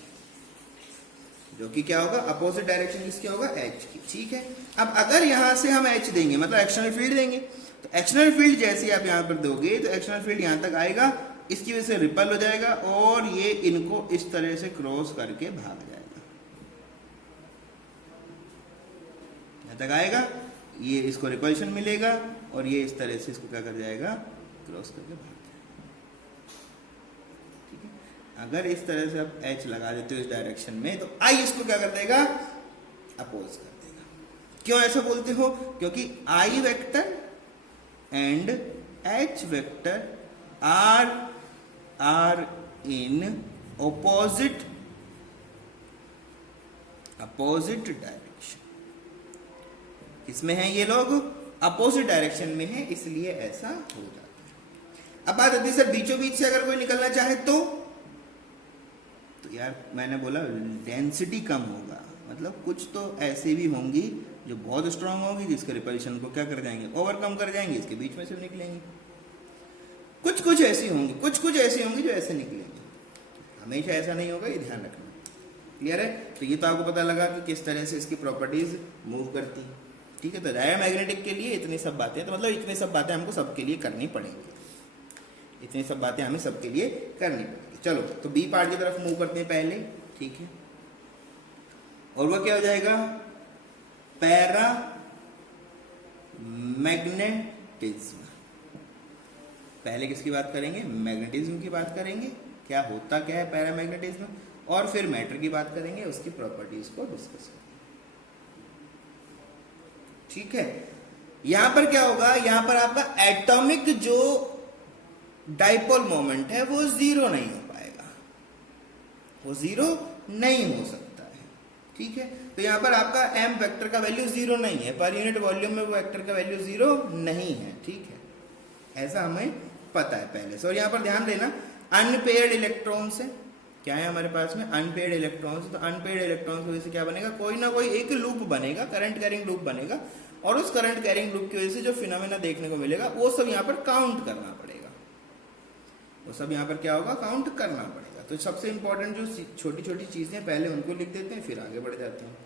जो कि क्या होगा, अपोजिट डायरेक्शन किसके होगा, एच की, ठीक है। अब अगर यहां से हम एच देंगे मतलब एक्सटर्नल फील्ड देंगे, तो एक्सटर्नल फील्ड जैसे आप यहां पर दोगे तो एक्सटर्नल फील्ड यहां तक आएगा, इसकी वजह से रिपल हो जाएगा और ये इनको इस तरह से क्रॉस करके भाग जाएगा, यहां तक आएगा, ये इसको रिपल्शन मिलेगा और ये इस तरह से इसको क्या कर जाएगा, क्रॉस करके भाग जाएगा, ठीक है। अगर इस तरह से आप एच लगा देते हो इस डायरेक्शन में तो आई इसको क्या कर देगा, अपोज कर देगा। क्यों ऐसा बोलते हो, क्योंकि I vector and H vector are in opposite direction. इसमें है ये लोग अपोजिट डायरेक्शन में है, इसलिए ऐसा हो जाता है। अब बात आती है सर बीचों बीच से अगर कोई निकलना चाहे तो यार मैंने बोला डेंसिटी कम होगा, मतलब कुछ तो ऐसे भी होंगी जो बहुत स्ट्रांग होगी जिसके रिपल्शन को क्या कर जाएंगे, ओवरकम कर जाएंगे, इसके बीच में से निकलेंगे। कुछ ऐसी होंगी जो ऐसे निकलेंगे, हमेशा ऐसा नहीं होगा, ये ध्यान रखना, क्लियर है। तो ये तो आपको पता लगा कि किस तरह से इसकी प्रॉपर्टीज मूव करती है, ठीक है। तो डायामैग्नेटिक के लिए इतनी सब बातें, तो मतलब इतनी सब बातें हमको सबके लिए करनी पड़ेंगी, इतनी सब बातें हमें सबके लिए करनी पड़ेंगी। चलो तो बी पार्ट की तरफ मूव करते हैं पहले, ठीक है। और वो क्या हो जाएगा, पहले किसकी बात करेंगे, मैग्नेटिज्म की बात करेंगे, क्या होता क्या है पैरामैग्नेटिज्म, और फिर मैटर की बात करेंगे, उसकी प्रॉपर्टीज को डिस्कस करेंगे। ठीक है, यहां पर क्या होगा, यहां पर आपका एटॉमिक जो डाइपोल मोमेंट है वो जीरो नहीं हो पाएगा, वो जीरो नहीं हो सकता है। ठीक है, तो यहां पर आपका एम वेक्टर का वैल्यू जीरो नहीं है, पर यूनिट वॉल्यूम में वो वेक्टर का वैल्यू जीरो नहीं है। ठीक है, ऐसा हमें पता है पहले से। और यहां पर ध्यान देना, अनपेयर्ड इलेक्ट्रॉन्स है, क्या है हमारे पास में अनपेयर्ड इलेक्ट्रॉन्स, तो अनपेयर्ड इलेक्ट्रॉन्स की वजह से क्या बनेगा, कोई ना कोई एक लूप बनेगा, करंट कैरिंग लूप बनेगा, और उस करंट कैरिंग लूप की वजह से जो फिनोमेना देखने को मिलेगा वो सब यहाँ पर काउंट करना पड़ेगा, वो सब यहाँ पर क्या होगा, काउंट करना पड़ेगा। तो सबसे इंपॉर्टेंट जो छोटी छोटी चीजें पहले उनको लिख देते हैं, फिर आगे बढ़ जाते हैं।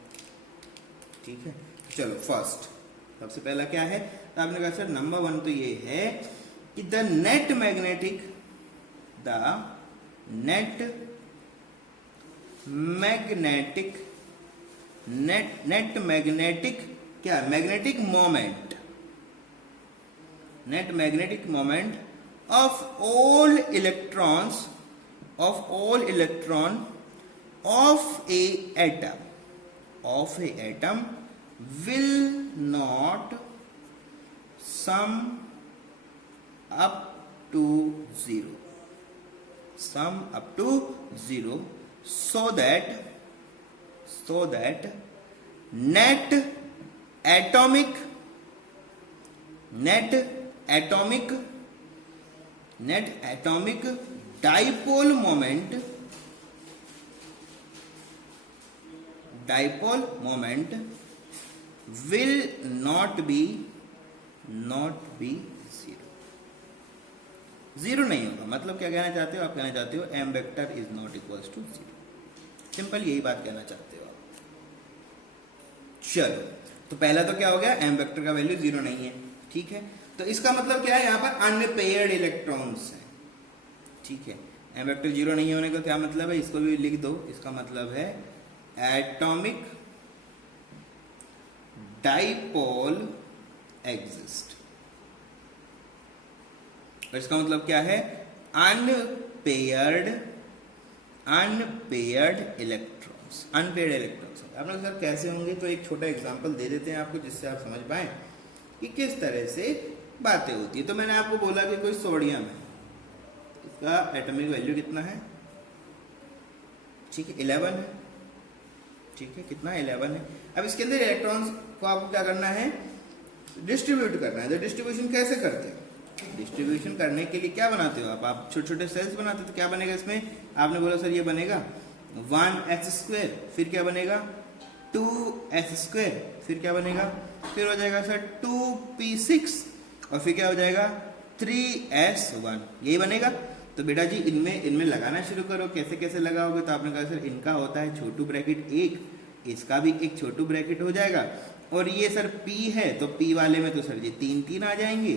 ठीक है, चलो फर्स्ट सबसे पहला क्या है, तो आपने कहा सर नंबर 1 तो ये है कि द नेट मैग्नेटिक क्या, magnetic moment, net magnetic moment of all electron of a atom will not sum up to zero, so that net atomic dipole moment will not be zero नहीं होगा। मतलब क्या कहना चाहते हो आप, कहना चाहते हो M vector is not equals to zero, simple यही बात कहना चाहते हो आप। चलो, तो पहला तो क्या हो गया, एम वेक्टर का वैल्यू जीरो नहीं है। ठीक है, तो इसका मतलब क्या है, यहाँ पर अनपेयर्ड इलेक्ट्रॉन्स है। ठीक है, एम वेक्टर जीरो नहीं होने का क्या मतलब है, इसको भी लिख दो, इसका मतलब है एटॉमिक डाइपोल एग्जिस्ट। और इसका मतलब क्या है, अनपेयर्ड इलेक्ट्रॉन्स। आपने सर कैसे होंगे, तो एक छोटा एग्जांपल दे देते हैं आपको, जिससे आप समझ पाए कि किस तरह से बातें होती है। तो मैंने आपको बोला कि कोई सोडियम है, इसका एटॉमिक वैल्यू कितना है, ठीक है 11 है। ठीक है, कितना 11 है। अब इसके अंदर इलेक्ट्रॉन्स को आपको क्या करना है, डिस्ट्रीब्यूट करना है। तो डिस्ट्रीब्यूशन कैसे करते हैं, डिस्ट्रीब्यूशन करने के लिए क्या बनाते हो आप छोटे छोटे सेल्स बनाते हो। तो क्या बनेगा इसमें, आपने बोला सर ये बनेगा 1s², फिर क्या बनेगा 2s², फिर क्या बनेगा, फिर हो जाएगा सर 2p6, और फिर क्या हो जाएगा 3s1, यही बनेगा। तो बेटा जी इनमें लगाना शुरू करो। कैसे कैसे लगाओगे, तो आपने कहा सर इनका होता है छोटू ब्रैकेट 1, इसका भी एक छोटू ब्रैकेट हो जाएगा, और ये सर p है, तो p वाले में तो सर ये 3 आ जाएंगे।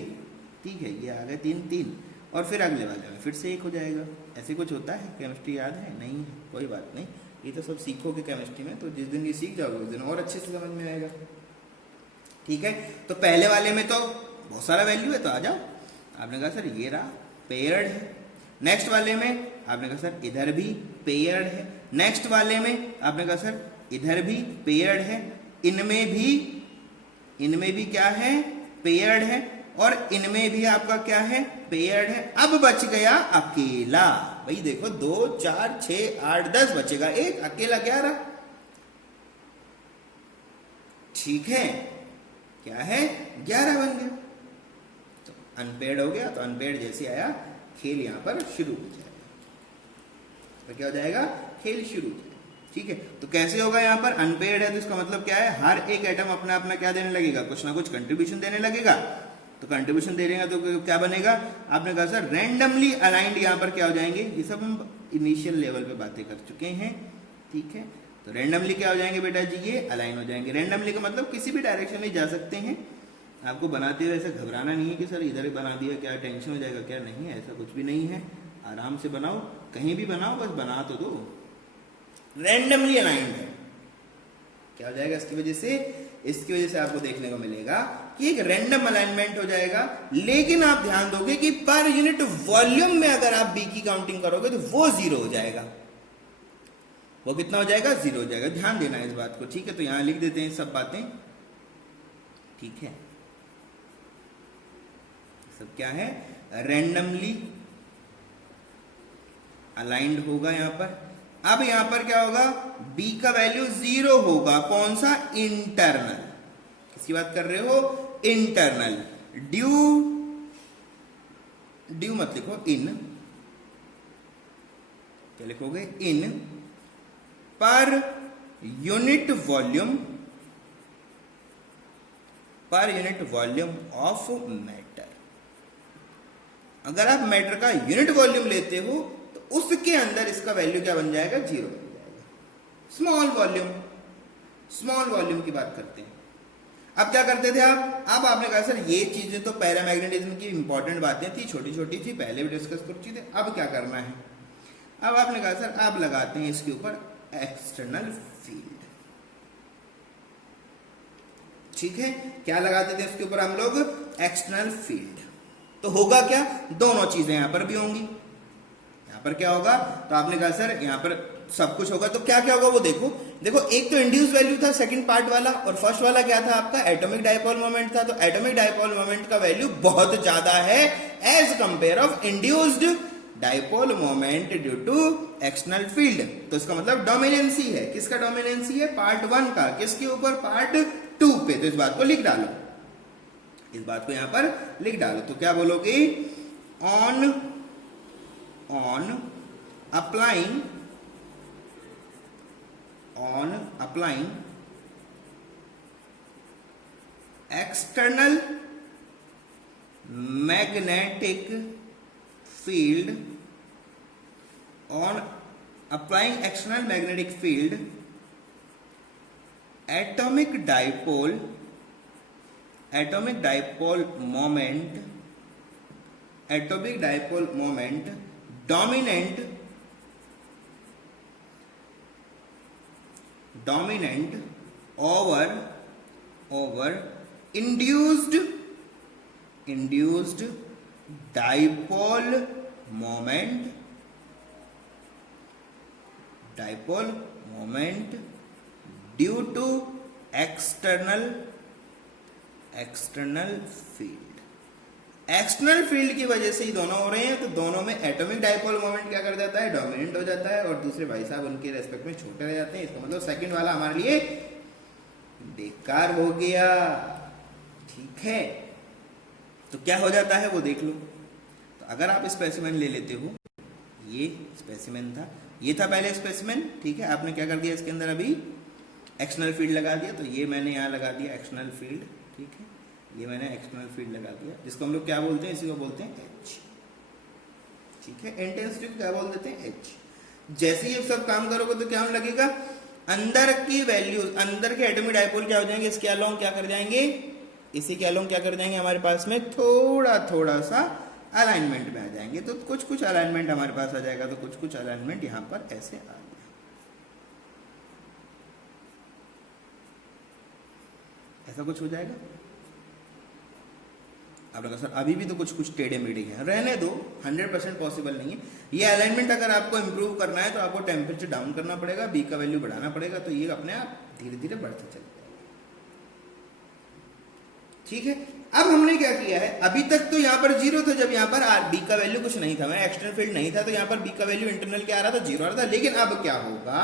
ठीक है, ये आ गए 3, और फिर अगले वाले में फिर से 1 हो जाएगा। ऐसे कुछ होता है, केमिस्ट्री याद है, नहीं है, कोई बात नहीं, ये तो सब सीखोगे केमिस्ट्री में, तो जिस दिन ये सीख जाओगे उस दिन और अच्छे से समझ में आएगा। ठीक है, तो पहले वाले में तो बहुत सारा वैल्यू है, तो आ जाओ। आपने कहा सर ये रहा पेयर्ड है। नेक्स्ट वाले में आपने कहा सर इधर भी पेयर्ड है। नेक्स्ट वाले में आपने कहा सर इधर भी पेयर्ड है, इनमें भी क्या है, पेयर्ड है, और इनमें भी आपका क्या है, पेयर्ड है। अब बच गया अकेला। भाई देखो 2 4 6 8 10 बचेगा, एक अकेला 11। ठीक है, क्या है 11 बन गया। तो अनपेयर्ड हो गया, तो अनपेयर्ड जैसे आया खेल यहां पर शुरू हो जाएगा। तो क्या हो जाएगा, खेल शुरू हो जाएगा। ठीक है, तो कैसे होगा, यहाँ पर अनपेयर्ड है, तो इसका मतलब क्या है, हर एक एटम अपना अपना क्या देने लगेगा, कुछ ना कुछ कंट्रीब्यूशन देने लगेगा। तो कंट्रीब्यूशन दे रहेगा तो क्या बनेगा, आपने कहा सर रैंडमली अलाइंड, यहाँ पर क्या हो जाएंगे, ये सब हम इनिशियल लेवल पे बातें कर चुके हैं। ठीक है, तो रैंडमली क्या हो जाएंगे बेटा जी, ये अलाइन हो जाएंगे। रैंडमली का मतलब किसी भी डायरेक्शन में जा सकते हैं। आपको बनाते हुए ऐसा घबराना नहीं है कि सर इधर बना दिया क्या टेंशन हो जाएगा, क्या नहीं है, ऐसा कुछ भी नहीं है। आराम से बनाओ, कहीं भी बनाओ, बस बना तो दो। रैंडमली अलाइंड है, क्या हो जाएगा इसकी वजह से आपको देखने को मिलेगा कि एक रैंडम अलाइनमेंट हो जाएगा, लेकिन आप ध्यान दोगे कि पर यूनिट वॉल्यूम में अगर आप बी की काउंटिंग करोगे तो वो 0 हो जाएगा। वो कितना हो जाएगा? 0 हो जाएगा। ध्यान देना इस बात को, ठीक है। तो यहां लिख देते हैं सब बातें, ठीक है। सब क्या है? रैंडमली अलाइंड होगा यहां पर। अब यहां पर क्या होगा? b का वैल्यू 0 होगा। कौन सा? इंटरनल। किसकी बात कर रहे हो? इंटरनल। ड्यू मत लिखो, इन। क्या लिखोगे? In per unit volume, per unit volume of matter. अगर आप मैटर का यूनिट वॉल्यूम लेते हो तो उसके अंदर इसका वैल्यू क्या बन जाएगा? 0 बन जाएगा। स्मॉल वॉल्यूम, स्मॉल वॉल्यूम की बात करते हैं। अब क्या करते थे आप? अब आपने कहा सर ये चीजें तो पैरामैग्नेटिज्म की इंपॉर्टेंट बातें थी, छोटी छोटी थी, पहले भी डिस्कस कर चुके थे। अब क्या करना है? अब आपने कहा सर अब लगाते हैं इसके ऊपर एक्सटर्नल फील्ड, ठीक है। क्या लगाते थे इसके ऊपर हम लोग? External field. तो होगा क्या? दोनों चीजें यहां पर भी होंगी। यहां पर क्या होगा? तो आपने कहा सर यहां पर सब कुछ होगा, तो क्या क्या होगा वो देखो। देखो एक तो इंड्यूस वैल्यू था सेकंड पार्ट वाला, और फर्स्ट वाला क्या था आपका? एटॉमिक डायपोल मोमेंट था। तो एटॉमिक डायपोल मोमेंट का वैल्यू बहुत ज्यादा है as compare of induced dipole moment due to external field. तो इसका मतलब डोमिनेंसी है। किसका डोमिनेंसी है? पार्ट 1 का। किसके ऊपर? पार्ट 2 पे। तो इस बात को लिख डालो, इस बात को यहां पर लिख डालो। तो क्या बोलोगे? On applying external magnetic field, on applying external magnetic field, atomic dipole moment dominant over induced dipole moment due to external field। External field की वजह से ही दोनों हो रहे हैं। तो दोनों में एटॉमिक डायपोल मोमेंट क्या कर जाता है? डोमिनेंट हो जाता है, और दूसरे भाई साहब उनके रेस्पेक्ट में छोटे रह जाते हैं। इसका मतलब सेकंड वाला हमारे लिए बेकार हो गया, ठीक है। तो क्या हो जाता है वो देख लो। तो अगर आप स्पेसिमेन ले लेते हो, ये स्पेसिमेन था, ये था पहले स्पेसिमेन, ठीक है। आपने क्या कर दिया? इसके अंदर अभी एक्सटर्नल फील्ड लगा दिया। तो ये मैंने यहाँ लगा दिया एक्सटर्नल फील्ड, ठीक है। ये मैंने एक्सटर्नल फील्ड लगा दिया, जिसको हम लोग क्या बोलते हैं? इसी को बोलते हैं एच, ठीक है। इंटेंसिटी को क्या बोल देते हैं? एच। जैसे ये सब काम करोगे तो क्या होने लगेगा? अंदर की वैल्यू, अंदर के एटॉमिक डायपोल क्या हो जाएंगे? इसके अलोंग क्या कर जाएंगे? इसी के अलोंग क्या कर जाएंगे? हमारे पास में थोड़ा सा अलाइनमेंट में आ जाएंगे। तो कुछ अलाइनमेंट हमारे पास आ जाएगा। तो कुछ अलाइनमेंट यहां पर ऐसे आ गया, ऐसा कुछ हो जाएगा। आपने कहा सर अभी भी तो कुछ टेढ़े मेढ़े हैं, रहने दो, 100% पॉसिबल नहीं है। ये अलाइनमेंट अगर आपको इंप्रूव करना है तो आपको टेम्परेचर डाउन करना पड़ेगा, बी का वैल्यू बढ़ाना पड़ेगा। तो ये अपने आप धीरे धीरे बढ़ता चल जाएगा, ठीक है। अब हमने क्या किया है? अभी तक तो यहाँ पर 0 था, जब यहाँ पर बी का वैल्यू कुछ नहीं था, मैं एक्सटर्नल फील्ड नहीं था, तो यहाँ पर बी का वैल्यू इंटरनल क्या आ रहा था? 0 आ रहा था। लेकिन अब क्या होगा?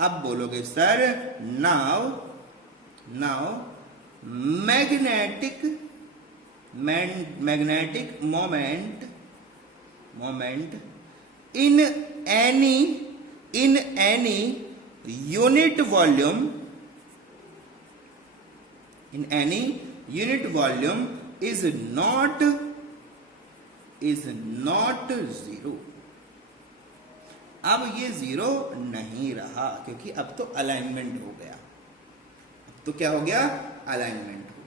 अब बोलोगे sir now magnetic moment in any unit volume is not 0। अब ये 0 नहीं रहा, क्योंकि अब तो अलाइनमेंट हो गया। अब तो क्या हो गया? अलाइनमेंट हो गया।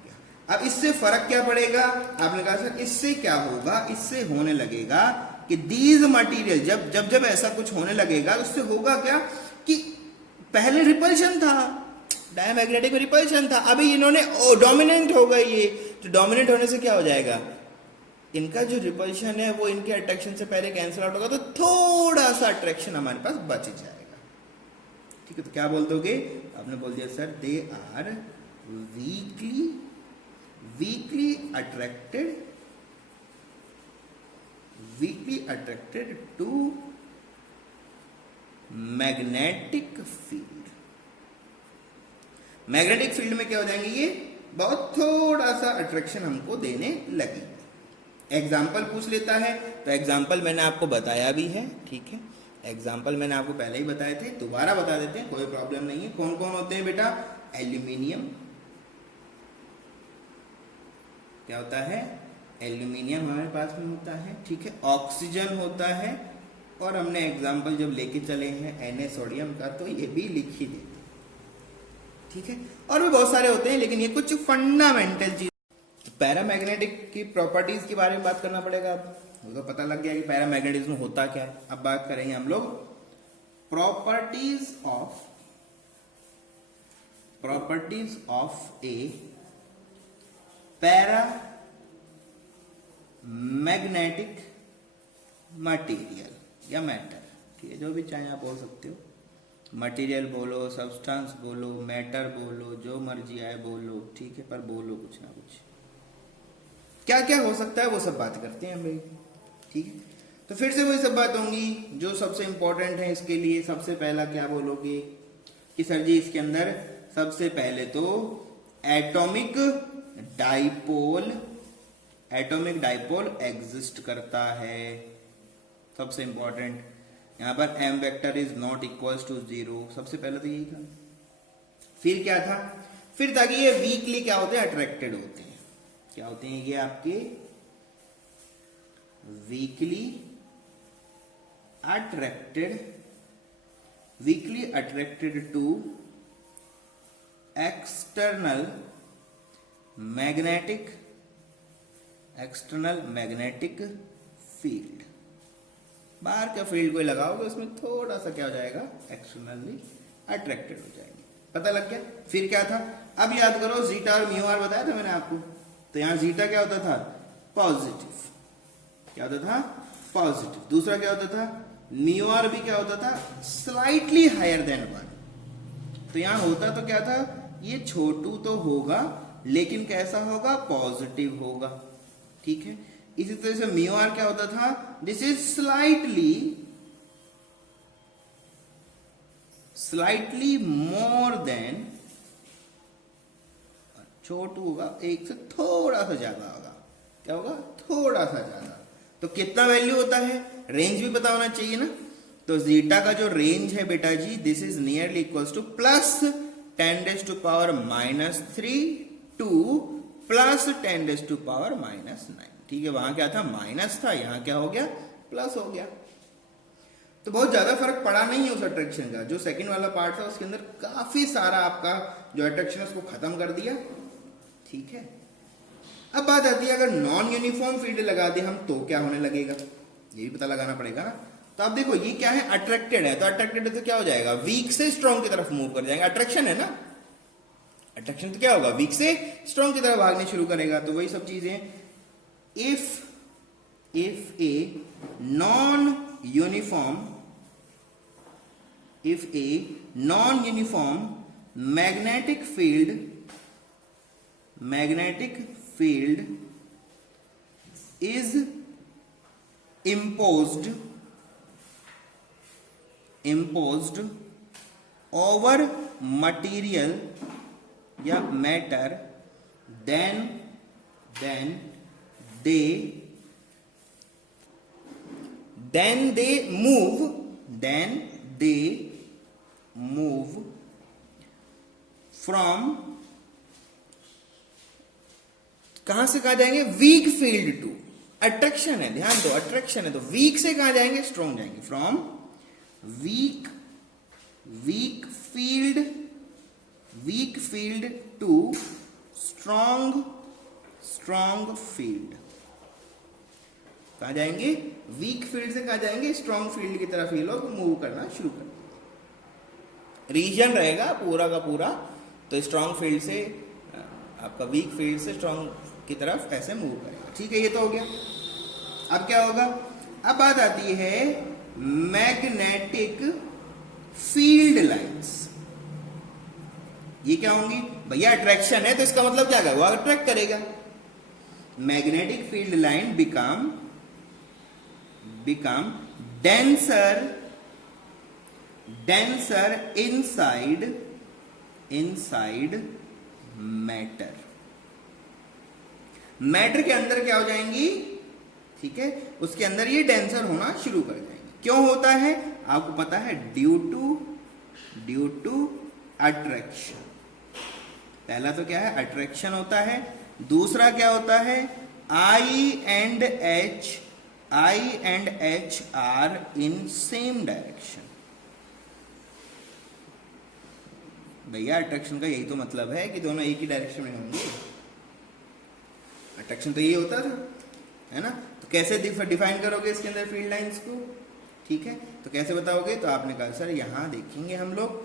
अब इससे फर्क क्या पड़ेगा? आपने कहा सर इससे क्या होगा? इससे होने लगेगा कि दीज मटीरियल, जब ऐसा कुछ होने लगेगा तो उससे होगा क्या कि पहले रिपल्शन था, डायमैग्नेटिक रिपल्शन था, अभी इन्होंने डोमिनेंट हो गए ये, तो डोमिनेट होने से क्या हो जाएगा, इनका जो रिपल्शन है वो इनके अट्रैक्शन से पहले कैंसिल आउट होगा, तो थोड़ा सा अट्रैक्शन हमारे पास बच जाएगा। ठीक है, तो क्या बोल दोगे, आपने बोल दिया sir they are weakly attracted to magnetic field. Magnetic field में क्या हो जाएंगे, ये बहुत थोड़ा सा अट्रैक्शन हमको देने लगी। एग्जाम्पल पूछ लेता है, तो एग्जाम्पल मैंने आपको बताया भी है, ठीक है, एग्जाम्पल मैंने आपको पहले ही बताए थे, दोबारा बता देते हैं, कोई प्रॉब्लम नहीं है। कौन कौन होते हैं बेटा, एल्यूमिनियम, क्या होता है, एल्यूमिनियम हमारे पास में होता है, ठीक है, ऑक्सीजन होता है, और हमने एग्जाम्पल जब लेके चले हैं Na सोडियम का, तो ये भी लिख ही देते, ठीक है, और भी बहुत सारे होते हैं, लेकिन ये कुछ फंडामेंटल चीज। पैरामैग्नेटिक की प्रॉपर्टीज के बारे में बात करना पड़ेगा। अब वो तो पता लग गया कि पैरामैग्नेटिज्म होता क्या है। अब बात करेंगे हम लोग properties of A paramagnetic material या मैटर, ठीक है, जो भी चाहे आप बोल सकते हो, मटेरियल बोलो, सब्सटेंस बोलो, मैटर बोलो, जो मर्जी आए बोलो, ठीक है, पर बोलो कुछ ना कुछ। क्या क्या हो सकता है वो सब बात करते हैं भाई, ठीक है। तो फिर से वही सब बात होंगी जो सबसे इंपॉर्टेंट है इसके लिए। सबसे पहला क्या बोलोगे कि सर जी इसके अंदर सबसे पहले तो एटॉमिक डाइपोल एग्जिस्ट करता है, सबसे इंपॉर्टेंट। यहां पर m vector is not equals to 0, सबसे पहले तो यही था। फिर क्या था, फिर था कि ये वीकली क्या होते हैं, अट्रैक्टेड होते हैं। क्या होते हैं ये आपके weakly attracted to external magnetic field. बाहर का फील्ड कोई लगाओगे उसमें थोड़ा सा क्या हो जाएगा, एक्सटर्नली अट्रैक्टेड हो जाएंगे। पता लग गया। फिर क्या था, अब याद करो, जीटा और म्यू आर बताया था मैंने आपको। तो यहां जीटा क्या होता था, पॉजिटिव, क्या होता था, पॉजिटिव। दूसरा क्या होता था, म्यू आर भी क्या होता था, स्लाइटली हायर देन 1। तो यहां होता तो क्या था, ये छोटू तो होगा लेकिन कैसा होगा, पॉजिटिव होगा, ठीक है। इसी तरह से म्यू आर क्या होता था, this is slightly more than, छोटू होगा, एक से थोड़ा सा ज्यादा होगा, क्या होगा, थोड़ा सा ज्यादा। तो कितना वैल्यू होता है, रेंज भी पता होना चाहिए ना। तो जीटा का जो रेंज है बेटा जी, this is nearly equals to plus 10⁻³ to plus 10⁻⁹। ठीक है, वहां क्या था, माइनस था, यहां क्या हो गया, प्लस हो गया। तो बहुत ज्यादा फर्क पड़ा नहीं है उस अट्रैक्शन का। जो सेकंड वाला पार्ट था उसके अंदर काफी सारा आपका जो अट्रैक्शन है उसको खत्म कर दिया, ठीक है। अब बात आती है, अगर नॉन यूनिफॉर्म फील्ड लगा दे हम तो क्या होने लगेगा, ये भी पता लगाना पड़ेगा ना। तो आप देखो ये क्या है, अट्रैक्टेड है, तो अट्रैक्टेड है तो क्या हो जाएगा, वीक से स्ट्रॉन्ग की तरफ मूव कर जाएगा। अट्रैक्शन है ना, अट्रैक्शन तो क्या होगा, वीक से स्ट्रॉन्ग की तरफ भागने शुरू करेगा। तो वही सब चीजें, if a non uniform magnetic field is imposed over material या matter, then they move from, कहां से कहां जाएंगे, वीक फील्ड टू, अट्रैक्शन है, ध्यान दो, अट्रैक्शन है, तो वीक से कहां जाएंगे, स्ट्रॉन्ग जाएंगे। From weak field to strong field. कहां जाएंगे, वीक फील्ड से कहां जाएंगे, स्ट्रॉन्ग फील्ड की तरफ ये लोग मूव करना शुरू कर। रीजन रहेगा पूरा का पूरा, तो स्ट्रॉन्ग फील्ड से आपका वीक फील्ड से स्ट्रॉन्ग की तरफ ऐसे मूव करेगा। ठीक है, ये तो हो गया। अब क्या होगा, अब बात आती है मैग्नेटिक फील्ड लाइंस। ये क्या होंगी भैया, अट्रैक्शन है तो इसका मतलब क्या करेगा, वो अट्रैक्ट करेगा। Magnetic field line become denser inside matter. Matter के अंदर क्या हो जाएंगी, ठीक है, उसके अंदर ये डेंसर होना शुरू कर जाएंगे। क्यों होता है आपको पता है, ड्यू टू अट्रैक्शन। पहला तो क्या है, अट्रैक्शन होता है। दूसरा क्या होता है, I and H are in same direction. भैया अट्रैक्शन का यही तो मतलब है कि दोनों एक ही डायरेक्शन में होंगे। अट्रैक्शन तो यही होता था, है ना। तो कैसे डिफाइन करोगे इसके अंदर फील्ड लाइंस को, ठीक है, तो कैसे बताओगे, तो आपने कहा सर यहां देखेंगे हम लोग,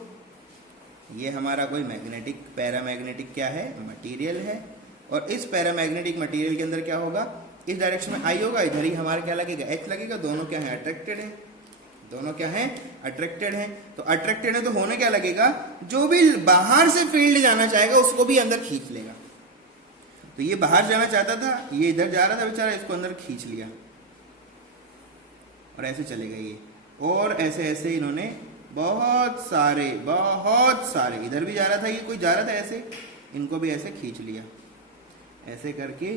ये हमारा कोई मैग्नेटिक पैरामैग्नेटिक क्या है, मटेरियल है, और इस पैरामैग्नेटिक मटेरियल के अंदर क्या होगा, इस डायरेक्शन में आई होगा, इधर ही हमारा क्या लगेगा, एच लगेगा। दोनों क्या है, अट्रैक्टेड है। दोनों क्या है, अट्रैक्टेड है। तो अट्रैक्टेड है तो होने क्या लगेगा, जो भी बाहर से फील्ड जाना चाहेगा उसको भी अंदर खींच लेगा। तो ये बाहर जाना चाहता था, ये इधर जा रहा था बेचारा, इसको अंदर खींच लिया और ऐसे चलेगा ये। और ऐसे ऐसे इन्होंने बहुत सारे इधर भी जा रहा था, ये कोई जा रहा था ऐसे, इनको भी ऐसे खींच लिया। ऐसे करके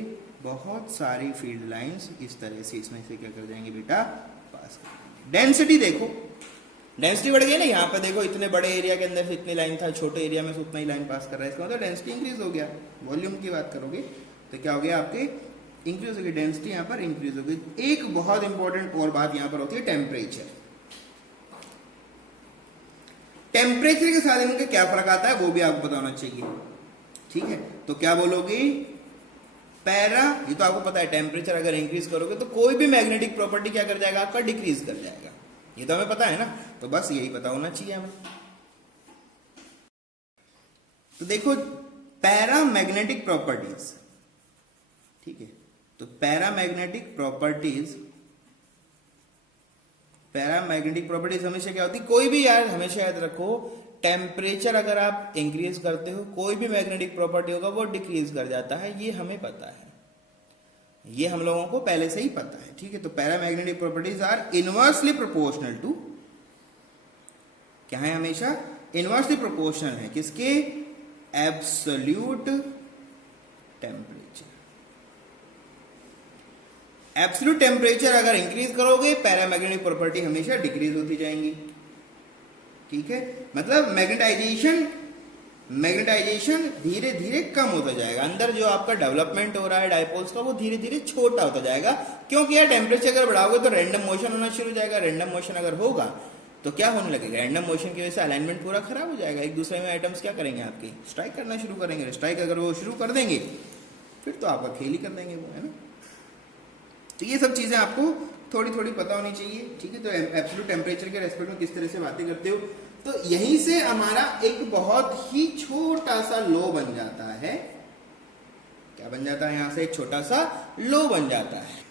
बहुत सारी फील्ड लाइंस इस तरह से इसमें से क्या कर जाएंगे बेटा, पास कर देंगे। डेंसिटी देखो, डेंसिटी बढ़ गई ना, यहाँ पे देखो इतने बड़े एरिया के अंदर से इतनी लाइन था, छोटे एरिया में से उतना ही लाइन पास कर रहा है, इसका मतलब डेंसिटी इंक्रीज हो गया। वॉल्यूम की बात करोगे तो क्या हो गया, आपके इंक्रीज हो गई डेंसिटी, यहाँ पर इंक्रीज हो गई। एक बहुत इंपॉर्टेंट और बात यहाँ पर होती है, टेम्परेचर। टेम्परेचर के साथ इनका क्या फर्क आता है वो भी आपको बताना चाहिए, ठीक है। तो क्या बोलोगे, पैरा, ये तो आपको पता है, टेम्परेचर अगर इंक्रीज करोगे तो कोई भी मैग्नेटिक प्रॉपर्टी क्या कर जाएगा, आपका डिक्रीज कर जाएगा। ये तो हमें पता है ना, तो बस यही पता होना चाहिए हमें। तो देखो पैरामैग्नेटिक प्रॉपर्टीज, ठीक है, तो पैरामैग्नेटिक प्रॉपर्टीज हमेशा क्या होती है, कोई भी यार हमेशा याद रखो, टेम्परेचर अगर आप इंक्रीज करते हो कोई भी मैग्नेटिक प्रॉपर्टी होगा वो डिक्रीज कर जाता है, ये हमें पता है, ये हम लोगों को पहले से ही पता है, ठीक है। तो paramagnetic properties are inversely proportional to, क्या है, हमेशा इनवर्सली प्रोपोर्शनल है किसके, एब्सोल्यूट टेम्परेचर। एब्सोल्यूट टेम्परेचर अगर इंक्रीज करोगे पैरामैग्नेटिक प्रॉपर्टी हमेशा डिक्रीज होती जाएंगी, ठीक है। मतलब मैग्नेटाइजेशन धीरे धीरे कम होता जाएगा, अंदर जो आपका डेवलपमेंट हो रहा है डायपोल्स का वो धीरे धीरे छोटा होता जाएगा, क्योंकि यार टेम्परेचर अगर बढ़ाओगे तो रैंडम मोशन होना शुरू हो जाएगा। रैंडम मोशन अगर होगा तो क्या होने लगेगा, रैंडम मोशन की वजह से अलाइनमेंट पूरा खराब हो जाएगा, एक दूसरे में आइटम्स क्या करेंगे, आपकी स्ट्राइक करना शुरू करेंगे। स्ट्राइक अगर वो शुरू कर देंगे फिर तो आपका खेल ही कर देंगे वो, है ना। तो ये सब चीजें आपको थोड़ी थोड़ी पता होनी चाहिए, ठीक है। तो एब्सोल्यूट टेम्परेचर के रेस्पेक्ट में किस तरह से बातें करते हो, तो यहीं से हमारा एक बहुत ही छोटा सा लो बन जाता है। क्या बन जाता है, यहां से एक छोटा सा लो बन जाता है।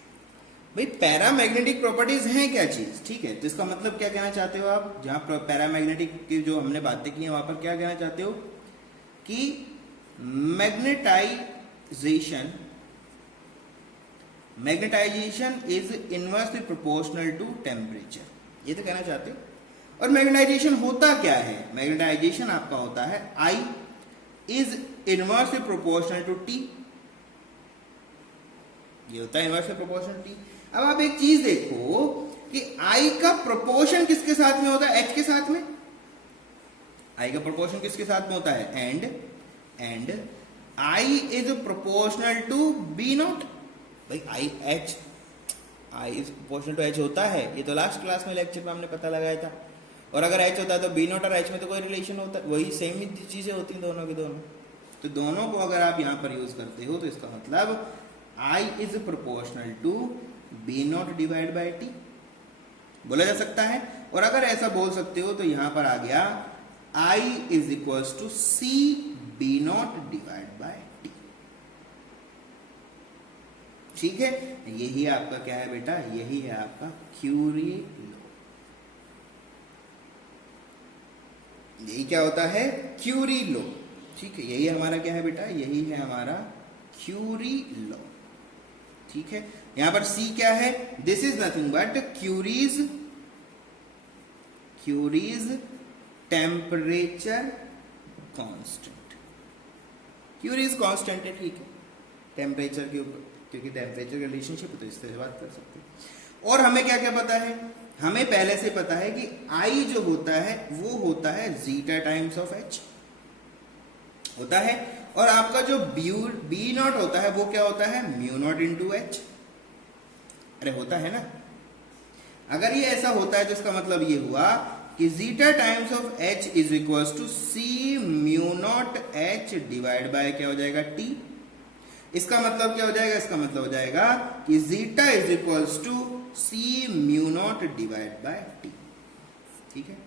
भाई पैरामैग्नेटिक प्रॉपर्टीज हैं क्या चीज, ठीक है। तो इसका मतलब क्या कहना चाहते हो आप, जहां पैरामैग्नेटिक की जो हमने बातें की हैं वहां पर क्या कहना चाहते हो कि magnetisation is inversely proportional to temperature, ये तो कहना चाहते हो। और मैग्नेटाइजेशन होता क्या है, मैग्नेटाइजेशन आपका होता है I is inversely proportional to T, ये होता है इनवर्सली प्रोपोर्शनल टी। अब आप एक चीज देखो कि आई का प्रोपोर्शन किसके साथ में होता है, एच के साथ में। आई का प्रोपोर्शन किसके साथ में होता है, and I is proportional to B naught. भाई I is proportional to H होता है, ये तो लास्ट क्लास में लेक्चर में हमने पता लगाया था। और अगर एच होता है तो बी नॉट और एच में तो कोई रिलेशन होता है, वही सेम ही चीजें होती हैं दोनों की दोनों। तो दोनों को अगर आप यहां पर यूज करते हो तो इसका मतलब I is proportional to B naught divide by T बोला जा सकता है। और अगर ऐसा बोल सकते हो तो यहां पर आ गया I is equal to C B naught divide by T. ठीक है, यही आपका क्या है बेटा, यही है आपका क्यूरी लॉ। यही क्या होता है, क्यूरी लॉ। ठीक है, यही हमारा क्या है बेटा, यही है हमारा क्यूरी लॉ। ठीक है, यहां पर सी क्या है, this is nothing but Curie's temperature constant. Curie's constant है, ठीक है, टेम्परेचर के ऊपर, क्योंकि टेम्परेचर का रिलेशनशिप है तो इससे बात कर सकते हैं। और हमें क्या क्या पता है, हमें पहले से पता है कि आई जो होता है वो होता है जीटा टाइम्स ऑफ एच होता है, और आपका जो बी नॉट होता है वो क्या होता है, म्यू नॉट इंटू एच। अरे होता है ना, अगर ये ऐसा होता है तो इसका मतलब ये हुआ कि zeta times of H is equal to C mu naught H divide by क्या हो जाएगा, टी। इसका मतलब क्या हो जाएगा, इसका मतलब हो जाएगा कि zeta is equals to C mu naught divide by T. ठीक है,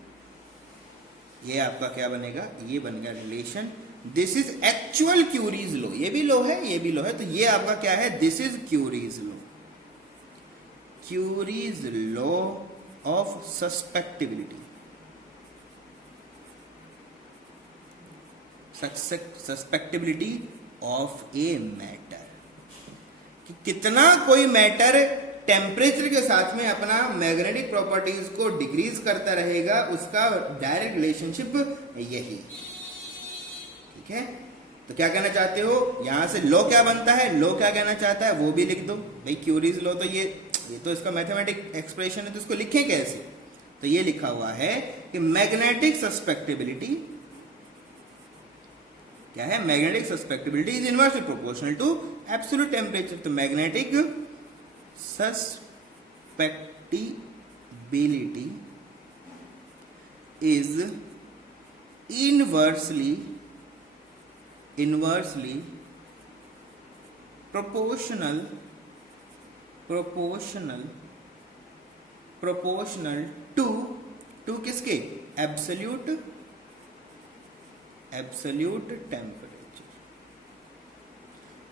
ये आपका क्या बनेगा, ये बन गया relation. This is actual Curie's law, ये भी लॉ है, ये भी लॉ है, तो ये आपका क्या है, this is curies law. Curies law of susceptibility, susceptibility of a matter, कि कितना कोई मैटर टेम्परेचर के साथ में अपना मैग्नेटिक प्रॉपर्टीज को डिक्रीज करता रहेगा, उसका डायरेक्ट रिलेशनशिप यही। ठीक है, तो क्या कहना चाहते हो, यहां से लॉ क्या बनता है, लॉ क्या कहना चाहता है वो भी लिख दो भाई। क्यूरीज लॉ तो ये तो इसका मैथमेटिक एक्सप्रेशन है, तो इसको लिखें कैसे, तो ये लिखा हुआ है कि मैग्नेटिक सस्पेक्टिबिलिटी क्या है, magnetic susceptibility is inversely proportional to absolute temperature. तो magnetic susceptibility is inversely proportional to किसके, एब्सोल्यूट टेम्परेचर।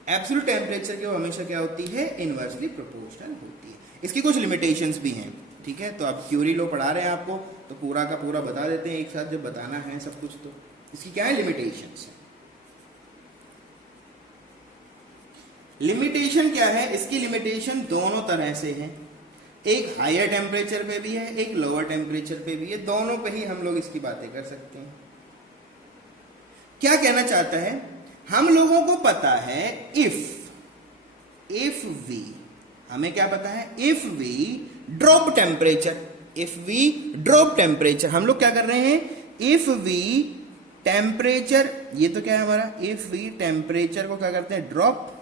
एब्सोल्यूट टेम्परेचर की वो हमेशा क्या होती है, इनवर्सली प्रोपोर्शनल होती है। इसकी कुछ लिमिटेशंस भी हैं, ठीक है, तो आप क्यूरी लॉ पढ़ा रहे हैं आपको, तो पूरा का पूरा बता देते हैं एक साथ, जब बताना है सब कुछ, तो इसकी क्या है, लिमिटेशंस है। लिमिटेशन क्या है, इसकी लिमिटेशन दोनों तरह से है, एक हायर टेम्परेचर पे भी है, एक लोअर टेम्परेचर पे भी है, दोनों पे ही हम लोग इसकी बातें कर सकते हैं। क्या कहना चाहता है, हम लोगों को पता है इफ वी, हमें क्या पता है, इफ वी ड्रॉप टेम्परेचर, हम लोग क्या कर रहे हैं, इफ वी टेम्परेचर, ये तो क्या है हमारा, इफ वी टेम्परेचर को क्या करते हैं, ड्रॉप,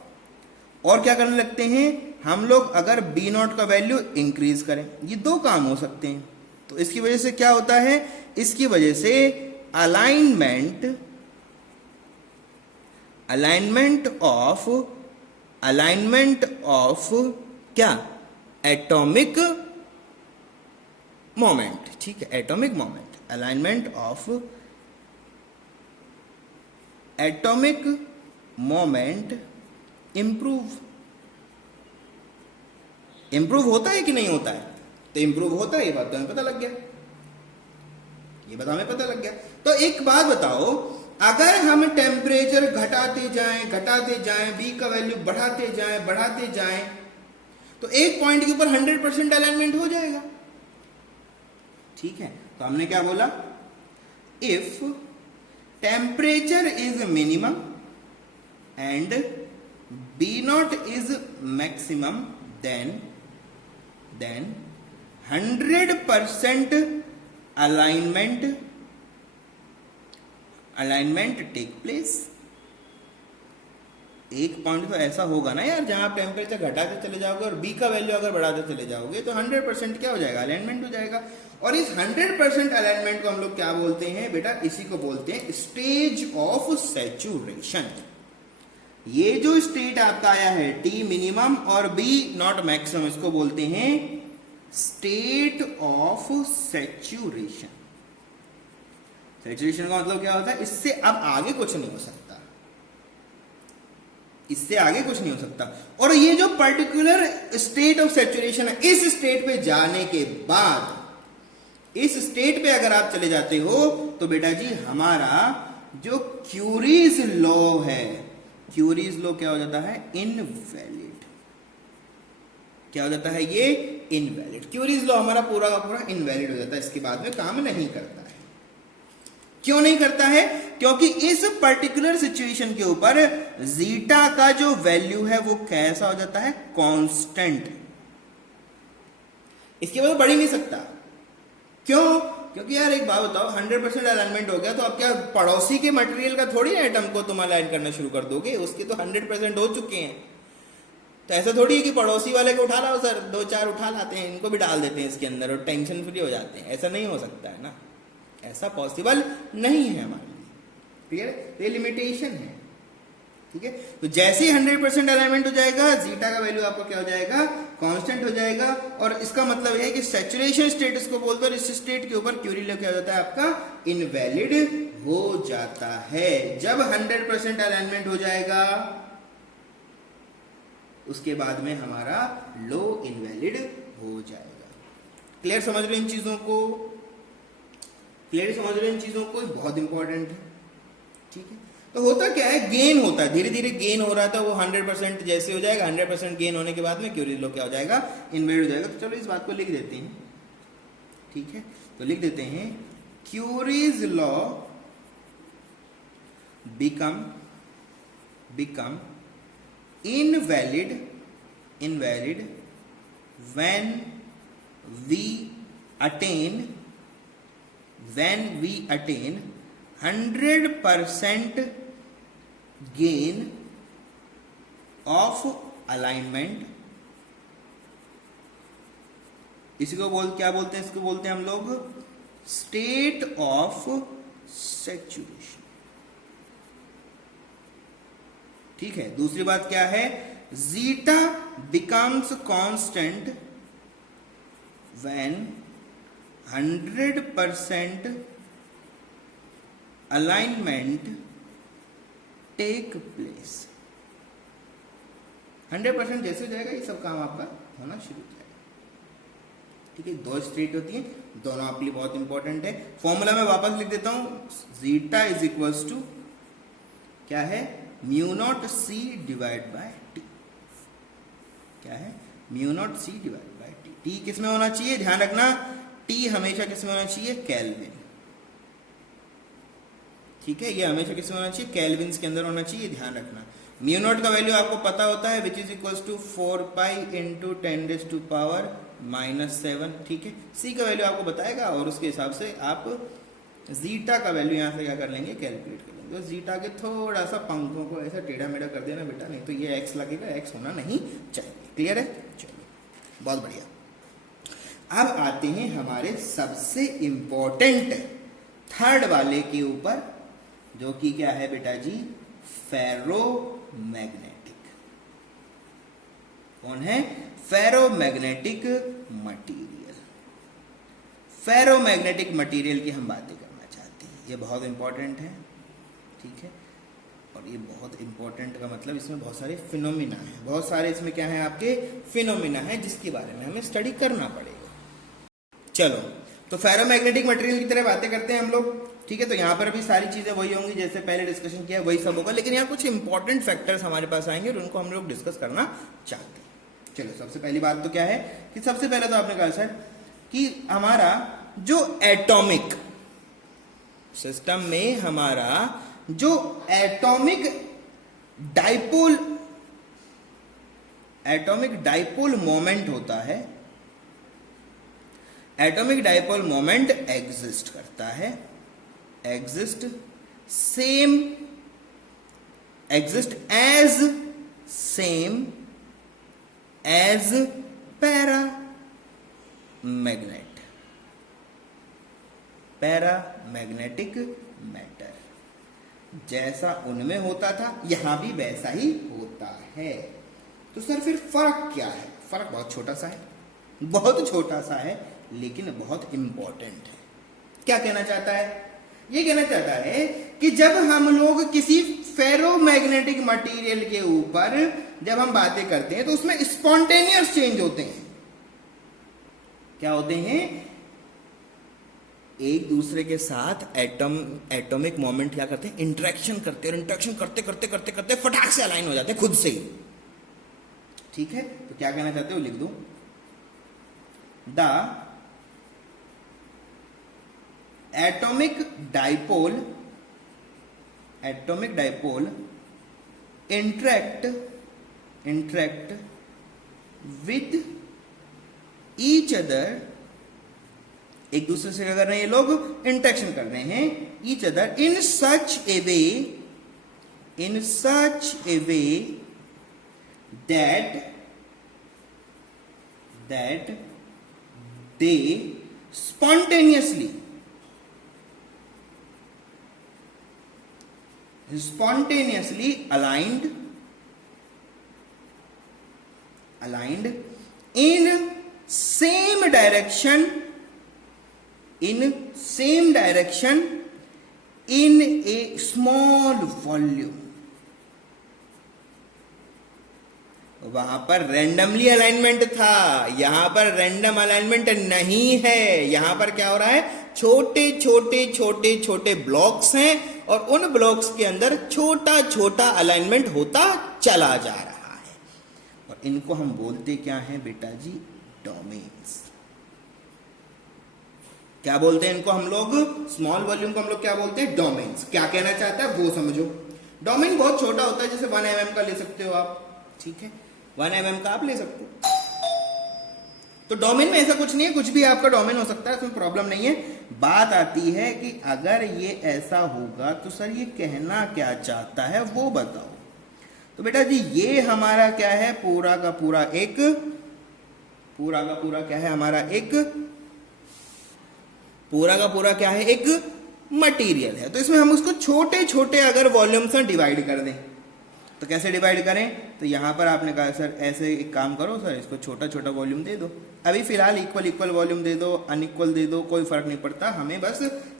और क्या करने लगते हैं हम लोग, अगर बी नॉट का वैल्यू इंक्रीज करें, ये दो काम हो सकते हैं। तो इसकी वजह से क्या होता है, इसकी वजह से अलाइनमेंट ऑफ क्या, एटॉमिक मोमेंट। ठीक है, atomic moment, alignment of atomic moment improve होता है कि नहीं होता है, तो इंप्रूव होता है, ये बात तो हमें पता लग गया, ये बात हमें पता लग गया। तो एक बात बताओ, अगर हम टेम्परेचर घटाते जाएं, बी का वैल्यू बढ़ाते जाएं, तो एक पॉइंट के ऊपर 100% अलाइनमेंट हो जाएगा। ठीक है, तो हमने क्या बोला, if temperature is minimum and B naught is maximum, then 100% alignment take place। एक पॉइंट तो ऐसा होगा ना यार, जहां आप टेम्परेचर घटाते चले जाओगे और बी का वैल्यू अगर बढ़ाते चले जाओगे, तो 100% क्या हो जाएगा, अलाइनमेंट हो जाएगा। और इस 100% अलाइनमेंट को हम लोग क्या बोलते हैं बेटा, इसी को बोलते हैं स्टेज ऑफ सैचुरेशन। ये जो स्टेट आपका आया है टी मिनिमम और बी नॉट मैक्सिमम, इसको बोलते हैं स्टेट ऑफ सैचुरेशन। सैचुरेशन का मतलब क्या होता है, इससे अब आगे कुछ नहीं हो सकता। इससे आगे कुछ नहीं हो सकता। और ये जो पर्टिकुलर स्टेट ऑफ सैचुरेशन है, इस स्टेट पे जाने के बाद, इस स्टेट पे अगर आप चले जाते हो तो बेटा जी हमारा जो क्यूरीज लॉ है, क्यूरीज लॉ क्या हो जाता है? इनवैलिड। क्या हो जाता है ये? इनवैलिड। क्यूरीज लॉ हमारा पूरा का पूरा इनवैलिड हो जाता है, इसके बाद में काम नहीं करता है। क्यों नहीं करता है? क्योंकि इस पर्टिकुलर सिचुएशन के ऊपर जीटा का जो वैल्यू है वो कैसा हो जाता है? कांस्टेंट। इसके बाद बढ़ ही नहीं सकता। क्यों? क्योंकि यार एक बात बताओ, 100% अलाइनमेंट हो गया तो अब क्या पड़ोसी के मटेरियल का थोड़ी ना एटम को तुम अलाइन करना शुरू कर दोगे? उसके तो 100% हो चुके हैं। तो ऐसा थोड़ी है कि पड़ोसी वाले को उठा लाओ सर, 2-4 उठा लाते हैं, इनको भी डाल देते हैं इसके अंदर और टेंशन फ्री हो जाते हैं। ऐसा नहीं हो सकता है ना, ऐसा पॉसिबल नहीं है हमारे लिए। क्लियर? तो ये लिमिटेशन है। ठीक है, तो जैसे ही 100% अलाइनमेंट हो जाएगा, जीटा का वैल्यू आपको क्या हो जाएगा? कांस्टेंट हो जाएगा। और इसका मतलब है कि सैचुरेशन स्टेट इसको बोलते हैं, और इस स्टेट के ऊपर क्यूरी लॉ क्या हो जाता है आपका? इनवैलिड हो जाता है। जब 100% अलाइनमेंट हो जाएगा उसके बाद में हमारा लो इनवैलिड हो जाएगा। क्लियर समझ रहे इन चीजों को? क्लियर समझ रहे इन चीजों को? बहुत इंपॉर्टेंट है। ठीक है, तो होता क्या है? गेन होता है, धीरे धीरे गेन हो रहा था, वो 100% जैसे हो जाएगा, 100% गेन होने के बाद में क्यूरीज लॉ क्या हो जाएगा? इनवैलिड हो जाएगा। तो चलो इस बात को लिख देते हैं। ठीक है, तो लिख देते हैं curies law become invalid when we attain 100% gain of alignment। इसी को क्या बोलते हैं? इसको बोलते हैं हम लोग स्टेट ऑफ सैचुरेशन। ठीक है, दूसरी बात क्या है? Zeta becomes constant when 100% alignment take place. 100% जैसे हो जाएगा ये सब काम आपका होना शुरू हो जाएगा। ठीक है, दो स्टेट होती है, दोनों आपके लिए बहुत इंपॉर्टेंट है। फॉर्मूला में वापस लिख देता हूं, जीटा इज इक्वल्स टू क्या है? Mu naught C divide by T. क्या है? Mu naught C divide by T. T किस में होना चाहिए? ध्यान रखना, टी हमेशा किस में होना चाहिए? केल्विन। ठीक है, ये हमेशा किस में होना चाहिए? केल्विन के अंदर होना चाहिए, ध्यान रखना। म्यू नॉट का वैल्यू आपको पता होता है, which is equals to 4 pi into 10⁻⁻⁷। ठीक है, सी का वैल्यू आपको बताएगा और उसके हिसाब से आप जीटा का वैल्यू यहां से क्या कर लेंगे? कैलकुलेट कर लेंगे। तो जीटा के थोड़ा सा पंखों को ऐसा टेढ़ा मेढ़ा कर देना बेटा, नहीं तो ये एक्स लगेगा, एक्स होना नहीं चाहिए। क्लियर है? चलिए, बहुत बढ़िया। अब आते हैं हमारे सबसे इंपॉर्टेंट थर्ड वाले के ऊपर, जो कि क्या है बेटा जी? फेरोमैग्नेटिक। कौन है? Ferromagnetic material. फेरोमैग्नेटिक मटेरियल की हम बातें करना चाहते हैं, ये बहुत इंपॉर्टेंट है। ठीक है, और ये बहुत इंपॉर्टेंट का मतलब इसमें बहुत सारे फिनोमिना है, बहुत सारे इसमें क्या है आपके? फिनोमिना है, जिसके बारे में हमें स्टडी करना पड़ेगा। चलो, तो फेरोमैग्नेटिक मटेरियल की तरह बातें करते हैं हम लोग। ठीक है, तो यहाँ पर भी सारी चीजें वही होंगी जैसे पहले डिस्कशन किया, वही सब होगा, लेकिन यहाँ कुछ इंपॉर्टेंट फैक्टर्स हमारे पास आएंगे और उनको हम लोग डिस्कस करना चाहते हैं। चलो, सबसे पहली बात तो क्या है कि सबसे पहले तो आपने कहा सर कि हमारा जो एटॉमिक सिस्टम में हमारा जो एटॉमिक डाइपोल मोमेंट होता है, एटॉमिक डाइपोल मोमेंट एग्जिस्ट करता है, exist as same as paramagnetic matter. जैसा उनमें होता था यहां भी वैसा ही होता है। तो सर फिर फर्क क्या है? फर्क बहुत छोटा सा है, बहुत छोटा सा है, लेकिन बहुत इंपॉर्टेंट है। क्या कहना चाहता है? ये कहना चाहता है कि जब हम लोग किसी फेरोमैग्नेटिक मटेरियल के ऊपर जब हम बातें करते हैं तो उसमें स्पॉन्टेनियस चेंज होते हैं। क्या होते हैं? एक दूसरे के साथ एटॉमिक मोमेंट क्या करते हैं? इंटरेक्शन करते हैं, और इंटरेक्शन करते करते करते करते फटाक से अलाइन हो जाते हैं खुद से ही। ठीक है, तो क्या कहना चाहते हो लिख दो। The atomic dipole interact with each other, एक दूसरे से क्या कर रहे हैं ये लोग? इंटरेक्शन कर रहे हैं each other in such a way that they spontaneously aligned in same direction in a small volume। वहां पर रैंडमली अलाइनमेंट था, यहां पर रैंडम अलाइनमेंट नहीं है। यहां पर क्या हो रहा है? छोटे छोटे ब्लॉक्स हैं और उन ब्लॉक्स के अंदर छोटा छोटा अलाइनमेंट होता चला जा रहा है, और इनको हम बोलते क्या हैं बेटा जी? डोमेन्स। क्या बोलते हैं इनको हम लोग? स्मॉल वॉल्यूम को हम लोग क्या बोलते हैं? डोमेन्स। क्या कहना चाहता है वो समझो। डोमेन बहुत छोटा होता है, जैसे 1 mm का ले सकते हो आप। ठीक है, 1 mm का आप ले सकते हो। तो डोमेन में ऐसा कुछ नहीं है, कुछ भी आपका डोमेन हो सकता है, उसमें प्रॉब्लम नहीं है। बात आती है कि अगर ये ऐसा होगा तो सर ये कहना क्या चाहता है वो बताओ। तो बेटा जी ये हमारा क्या है? पूरा का पूरा क्या है हमारा? एक मटेरियल है। तो इसमें हम उसको छोटे छोटे अगर वॉल्यूम्स में डिवाइड कर दें तो कैसे डिवाइड करें? तो यहां पर आपने कहा सर ऐसे एक काम करो सर, इसको छोटा छोटा वॉल्यूम दे दो। अभी फिलहाल इक्वल वॉल्यूम दे दो, अनइक्वल दे दो, कोई फर्क नहीं पड़ता, हमें बस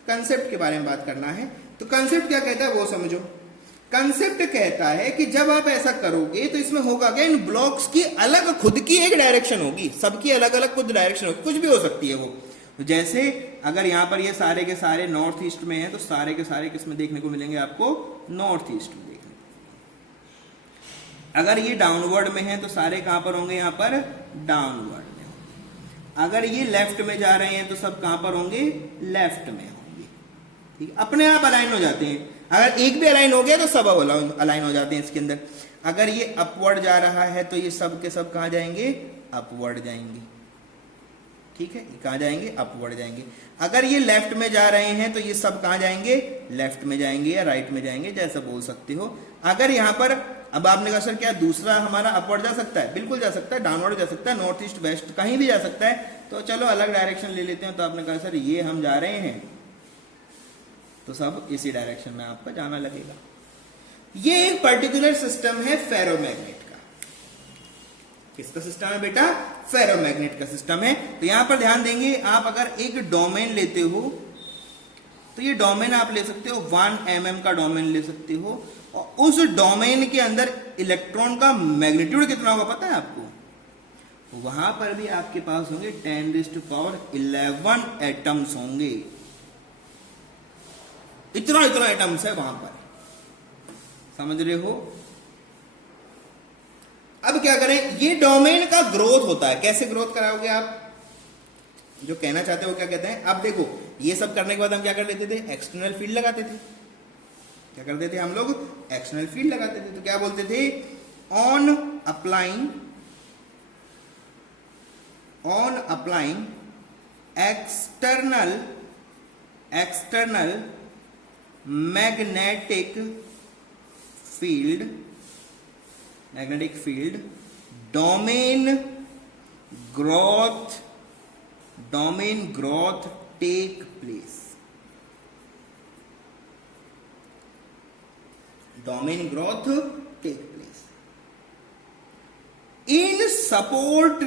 कंसेप्ट के बारे में बात करना है। तो कंसेप्ट क्या कहता है वो समझो। कंसेप्ट कहता है कि जब आप ऐसा करोगे तो इसमें होगा क्या? इन ब्लॉक्स की अलग खुद की एक डायरेक्शन होगी, सबकी अलग अलग खुद डायरेक्शन होगी, कुछ भी हो सकती है वो। तो जैसे अगर यहां पर ये सारे के सारे नॉर्थ ईस्ट में है तो सारे के सारे किसमें देखने को मिलेंगे आपको? नॉर्थ ईस्ट में देखने। अगर ये डाउनवर्ड में है तो सारे कहां पर होंगे? यहां पर डाउनवर्ड में होंगे। अगर ये लेफ्ट में जा रहे हैं तो सब कहां पर होंगे? लेफ्ट में होंगे। ठीक है, अपने आप अलाइन हो जाते हैं। अगर एक भी अलाइन हो गया तो सब अलाइन हो जाते हैं इसके अंदर। अगर ये अपवर्ड जा रहा है तो ये सब के सब कहां जाएंगे? अपवर्ड जाएंगे। ठीक है, कहां जाएंगे? अपवर्ड जाएंगे। अगर ये लेफ्ट में जा रहे हैं तो ये सब कहां जाएंगे? लेफ्ट में जाएंगे या राइट में जाएंगे, जैसा बोल सकते हो। अगर यहां पर अब आपने कहा सर क्या दूसरा हमारा अपवर्ड जा सकता है? बिल्कुल जा सकता है, डाउनवर्ड जा सकता है, नॉर्थ ईस्ट वेस्ट कहीं भी जा सकता है। तो चलो अलग डायरेक्शन ले लेते हैं। तो आपने कहा सर ये हम जा रहे हैं तो सब इसी डायरेक्शन में आपका जाना लगेगा। ये एक पर्टिकुलर सिस्टम है फेरोमैग्नेट का। किसका सिस्टम है बेटा? फेरोमैग्नेट का सिस्टम है। तो यहां पर ध्यान देंगे, आप अगर एक डोमेन लेते हो तो ये डोमेन आप ले सकते हो 1 mm का डोमेन ले सकते हो, और उस डोमेन के अंदर इलेक्ट्रॉन का मैग्नीट्यूड कितना होगा पता है आपको? वहां पर भी आपके पास होंगे 10⁻11 एटम्स होंगे। इतना एटम्स है वहां पर, समझ रहे हो? अब क्या करें? ये डोमेन का ग्रोथ होता है। कैसे ग्रोथ कराओगे आप? जो कहना चाहते हो क्या कहते हैं? अब देखो ये सब करने के बाद हम क्या कर लेते थे? एक्सटर्नल फील्ड लगाते थे। क्या करते थे हम लोग? एक्सटर्नल फील्ड लगाते थे। तो क्या बोलते थे? On applying external magnetic field domain growth take place. Domain growth take place in support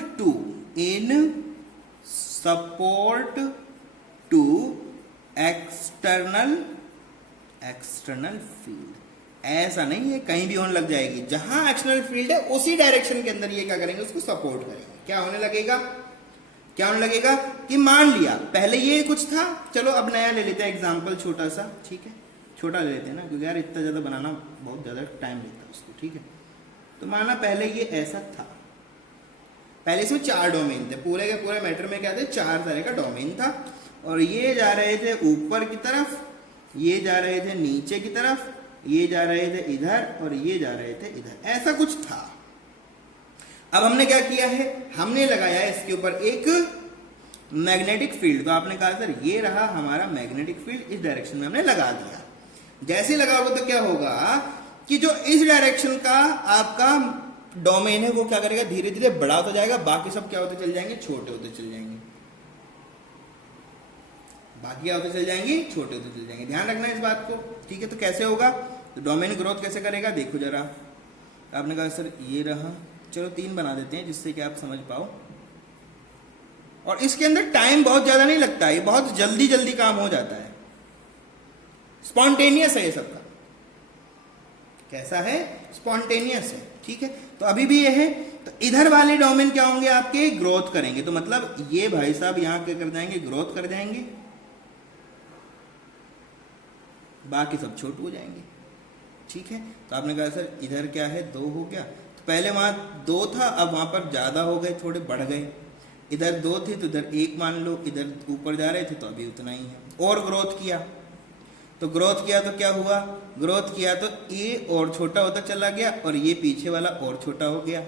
to external field। ऐसा नहीं है कहीं भी होने लग जाएगी, जहां एक्सटर्नल फील्ड है उसी डायरेक्शन के अंदर ये क्या करेंगे, उसको सपोर्ट करेंगे। क्या होने लगेगा, क्या होने लगेगा कि मान लिया पहले ये कुछ था, चलो अब नया ले लेते हैं एग्जांपल छोटा सा, ठीक है, छोटा ले लेते हैं ना, क्योंकि यार इतना ज्यादा बनाना बहुत ज्यादा टाइम लेता है उसको, ठीक है। तो माना पहले ये ऐसा था, पहले इसमें 4 डोमेन थे, पूरे के पूरे मैटर में क्या थे, 4 तरह का डोमेन था, और ये जा रहे थे ऊपर की तरफ, ये जा रहे थे नीचे की तरफ, ये जा रहे थे इधर, और ये जा रहे थे इधर, ऐसा कुछ था। अब हमने क्या किया है, हमने लगाया है इसके ऊपर एक मैग्नेटिक फील्ड। तो आपने कहा सर ये रहा हमारा मैग्नेटिक फील्ड, इस डायरेक्शन में हमने लगा दिया। जैसे लगाओगे तो क्या होगा कि जो इस डायरेक्शन का आपका डोमेन है वो क्या करेगा, धीरे धीरे बड़ा होता जाएगा, बाकी सब क्या होते चल जाएंगे, छोटे होते चल जाएंगे, बाकी क्या होते चल जाएंगे, छोटे होते चल जाएंगे। ध्यान रखना इस बात को, ठीक है। तो कैसे होगा, तो डोमेन ग्रोथ कैसे करेगा, देखो जरा। आपने कहा सर ये रहा, चलो 3 बना देते हैं जिससे कि आप समझ पाओ, और इसके अंदर टाइम बहुत ज्यादा नहीं लगता है, ये बहुत जल्दी जल्दी काम हो जाता है, स्पॉन्टेनियस है ये सबका। कैसा है, स्पॉन्टेनियस है, ठीक है। तो अभी भी ये है, तो इधर वाले डोमेन क्या होंगे आपके, ग्रोथ करेंगे। तो मतलब ये भाई साहब यहां क्या कर जाएंगे, ग्रोथ कर जाएंगे, बाकी सब छोटे हो जाएंगे, ठीक है। तो आपने कहा सर इधर क्या है, 2 हो गया, तो पहले वहां 2 था, अब वहां पर ज्यादा हो गए, थोड़े बढ़ गए, इधर 2 थे तो इधर 1 मान लो, इधर ऊपर जा रहे थे तो अभी उतना ही है। और ग्रोथ किया, तो ग्रोथ किया तो क्या हुआ, ग्रोथ किया तो ये और छोटा होता चला गया, और ये पीछे वाला और छोटा हो गया,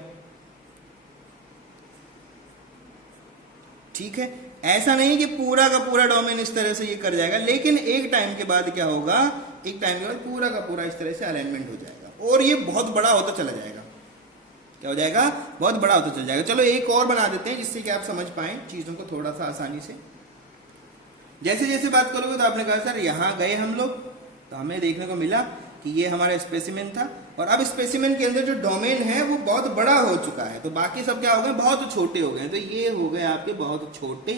ठीक है। ऐसा नहीं कि पूरा का पूरा डोमेन इस तरह से ये कर जाएगा, लेकिन एक टाइम के बाद क्या होगा, एक टाइम के बाद पूरा का पूरा इस तरह से अलाइनमेंट हो जाएगा, और ये बहुत बड़ा होता चला जाएगा। क्या हो जाएगा, बहुत बड़ा होता चल जाएगा। चलो एक और बना देते हैं जिससे कि आप समझ पाए चीजों को थोड़ा सा आसानी से। जैसे जैसे बात करोगे तो आपने कहा सर यहां गए हम लोग, तो हमें देखने को मिला कि ये हमारा स्पेसिमेन था, और अब स्पेसिमेन के अंदर जो डोमेन है वो बहुत बड़ा हो चुका है, तो बाकी सब क्या हो गए, बहुत छोटे हो गए। तो ये हो गए आपके बहुत छोटे,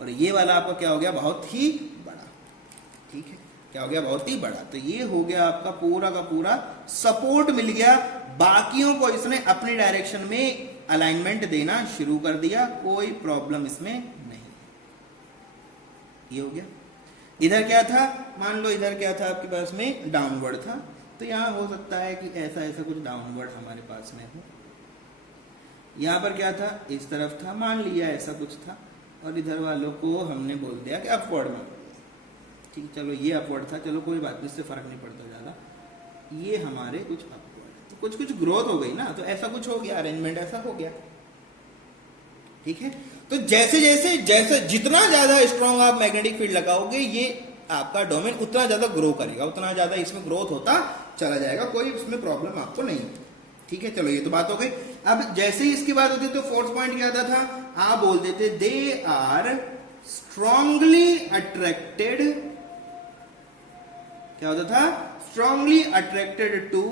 और ये वाला आपका क्या हो गया, बहुत ही बड़ा, ठीक है। क्या हो गया, बहुत ही बड़ा। तो ये हो गया आपका पूरा का पूरा सपोर्ट मिल गया, बाकियों को इसने अपने डायरेक्शन में अलाइनमेंट देना शुरू कर दिया, कोई प्रॉब्लम इसमें नहीं। ये हो गया। इधर क्या था, मान लो इधर क्या था आपके पास में, डाउनवर्ड था, तो यहां हो सकता है कि ऐसा ऐसा कुछ डाउनवर्ड हमारे पास में हो। यहां पर क्या था, इस तरफ था, मान लिया ऐसा कुछ था, और इधर वालों को हमने बोल दिया कि अपवर्ड में, ठीक, चलो ये अपवर्ड था, चलो कोई बात नहीं, इससे फर्क नहीं पड़ता ज्यादा, ये हमारे कुछ अपवर्ड, तो कुछ कुछ ग्रोथ हो गई ना, तो ऐसा कुछ हो गया, अरेंजमेंट ऐसा हो गया, ठीक है। तो जैसे जैसे जैसे जितना ज्यादा स्ट्रॉन्ग आप मैग्नेटिक फील्ड लगाओगे, ये आपका डोमेन उतना ज्यादा ग्रो करेगा, उतना ज्यादा इसमें ग्रोथ होता चला जाएगा, कोई इसमें प्रॉब्लम आपको नहीं, ठीक है। चलो ये तो बात हो गई। अब जैसे ही इसकी बात होती है तो फोर्थ पॉइंट क्या आता था, आप बोल देते दे आर स्ट्रांगली अट्रैक्टेड, क्या होता था, strongly attracted to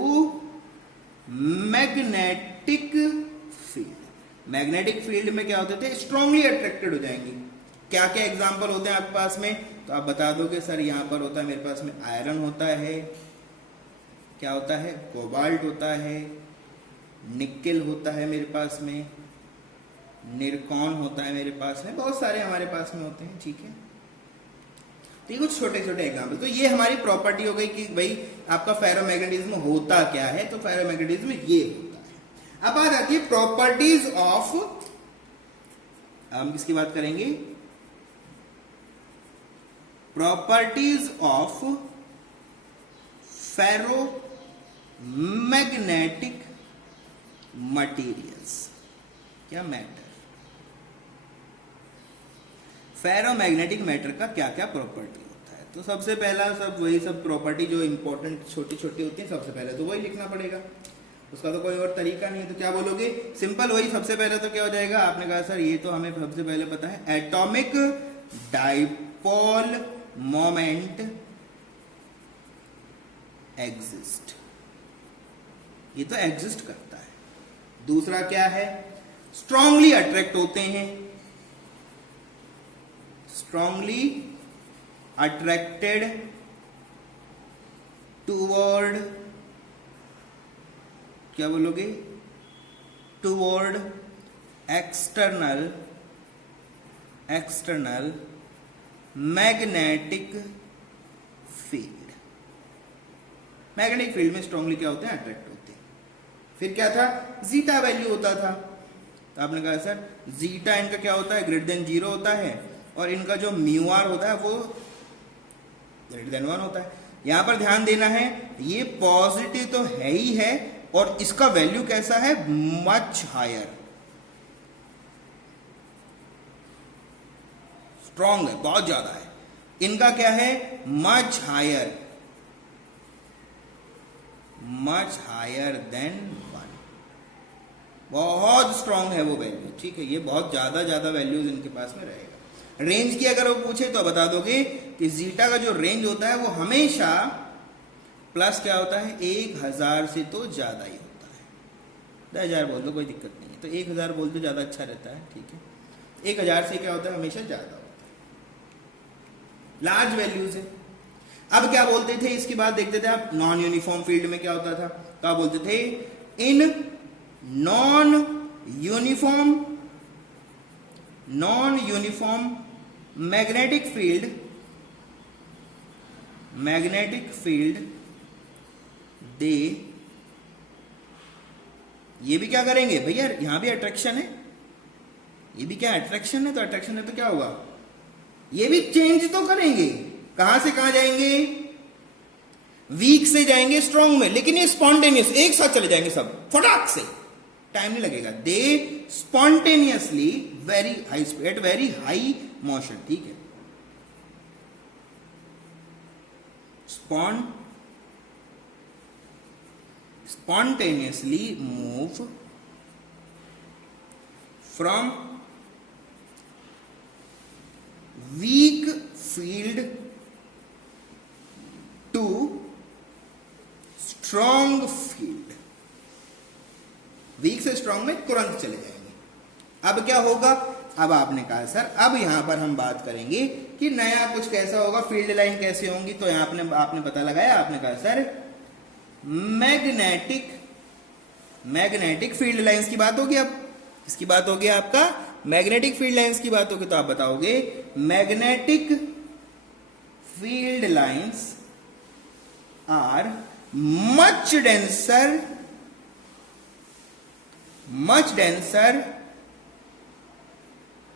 magnetic field. Magnetic field में क्या होते थे, स्ट्रांगली अट्रैक्टेड हो जाएंगे। क्या क्या एग्जांपल होते हैं आपके पास में, तो आप बता दोगे सर यहां पर होता है मेरे पास में आयरन होता है, क्या होता है, कोबाल्ट होता है, निकेल होता है मेरे पास में, निरकॉन होता है मेरे पास में, बहुत सारे हमारे पास में होते हैं, ठीक है। तो ये कुछ छोटे छोटे एग्जाम्पल। तो ये हमारी प्रॉपर्टी हो गई कि भाई आपका फेरोमैग्नेटिज्म होता क्या है, तो फेरोमैग्नेटिज्म ये होता है। अब बात आती है प्रॉपर्टीज ऑफ, हम किसकी बात करेंगे, प्रॉपर्टीज ऑफ फेरोमैग्नेटिक मटेरियल्स, क्या मैटर, फेरोमैग्नेटिक मैटर का क्या क्या प्रॉपर्टी होता है। तो सबसे पहला सब वही सब प्रॉपर्टी जो इंपॉर्टेंट छोटी छोटी होती है, सबसे पहले तो वही लिखना पड़ेगा, उसका तो कोई और तरीका नहीं है। तो क्या बोलोगे, सिंपल वही। सबसे पहले तो क्या हो जाएगा, आपने कहा सर ये तो हमें सबसे पहले पता है, एटॉमिक डाइपोल मोमेंट एग्जिस्ट, ये तो एग्जिस्ट करता है। दूसरा क्या है, स्ट्रांगली अट्रैक्ट होते हैं, स्ट्रांगली अट्रैक्टेड टूवर्ड, क्या बोलोगे, toward external magnetic field. Magnetic field में स्ट्रांगली क्या होते हैं, अट्रैक्ट होते हैं। फिर क्या था, जीटा वैल्यू होता था, तो आपने कहा सर जीटा इनका क्या होता है, ग्रेटर देन 0 होता है, और इनका जो म्यू आर होता है वो ग्रेटर देन 1 होता है। यहां पर ध्यान देना है, ये पॉजिटिव तो है ही है, और इसका वैल्यू कैसा है, मच हायर, स्ट्रॉन्ग है, बहुत ज्यादा है। इनका क्या है, मच हायर देन 1, बहुत स्ट्रॉन्ग है वो वैल्यू, ठीक है। ये बहुत ज्यादा वैल्यूज इनके पास में रहेगा। रेंज की अगर वो पूछे तो बता दोगे कि जीटा का जो रेंज होता है वो हमेशा प्लस क्या होता है, 1000 से तो ज्यादा ही होता है। 10,000 बोल दो, कोई दिक्कत नहीं है, तो 1000 बोल दो, ज्यादा अच्छा रहता है, ठीक है। 1000 से क्या होता है, हमेशा ज्यादा होता है, लार्ज वैल्यूज है। अब क्या बोलते थे, इसकी बात देखते थे आप, नॉन यूनिफॉर्म फील्ड में क्या होता था, क्या बोलते थे, in non uniform magnetic field they, ये भी क्या करेंगे भैया, यहां भी अट्रैक्शन है, ये भी क्या अट्रैक्शन है, तो अट्रैक्शन है तो क्या होगा, ये भी चेंज तो करेंगे। कहां से कहां जाएंगे, वीक से जाएंगे स्ट्रॉन्ग में, लेकिन ये स्पॉन्टेनियस एक साथ चले जाएंगे सब, फटाक से, टाइम नहीं लगेगा। They spontaneously very high speed, at very high motion, ठीक है। spontaneously move from weak field to strong field, weak से स्ट्रांग में तुरंत चले जाएंगे। अब क्या होगा, अब आपने कहा सर अब यहां पर हम बात करेंगे कि नया कुछ कैसा होगा, फील्ड लाइन कैसे होंगी, तो यहां आपने पता लगाया, आपने कहा सर मैग्नेटिक फील्ड लाइंस की बात होगी। अब इसकी बात होगी आपका मैग्नेटिक फील्ड लाइंस की बात होगी, तो आप बताओगे magnetic field lines are much denser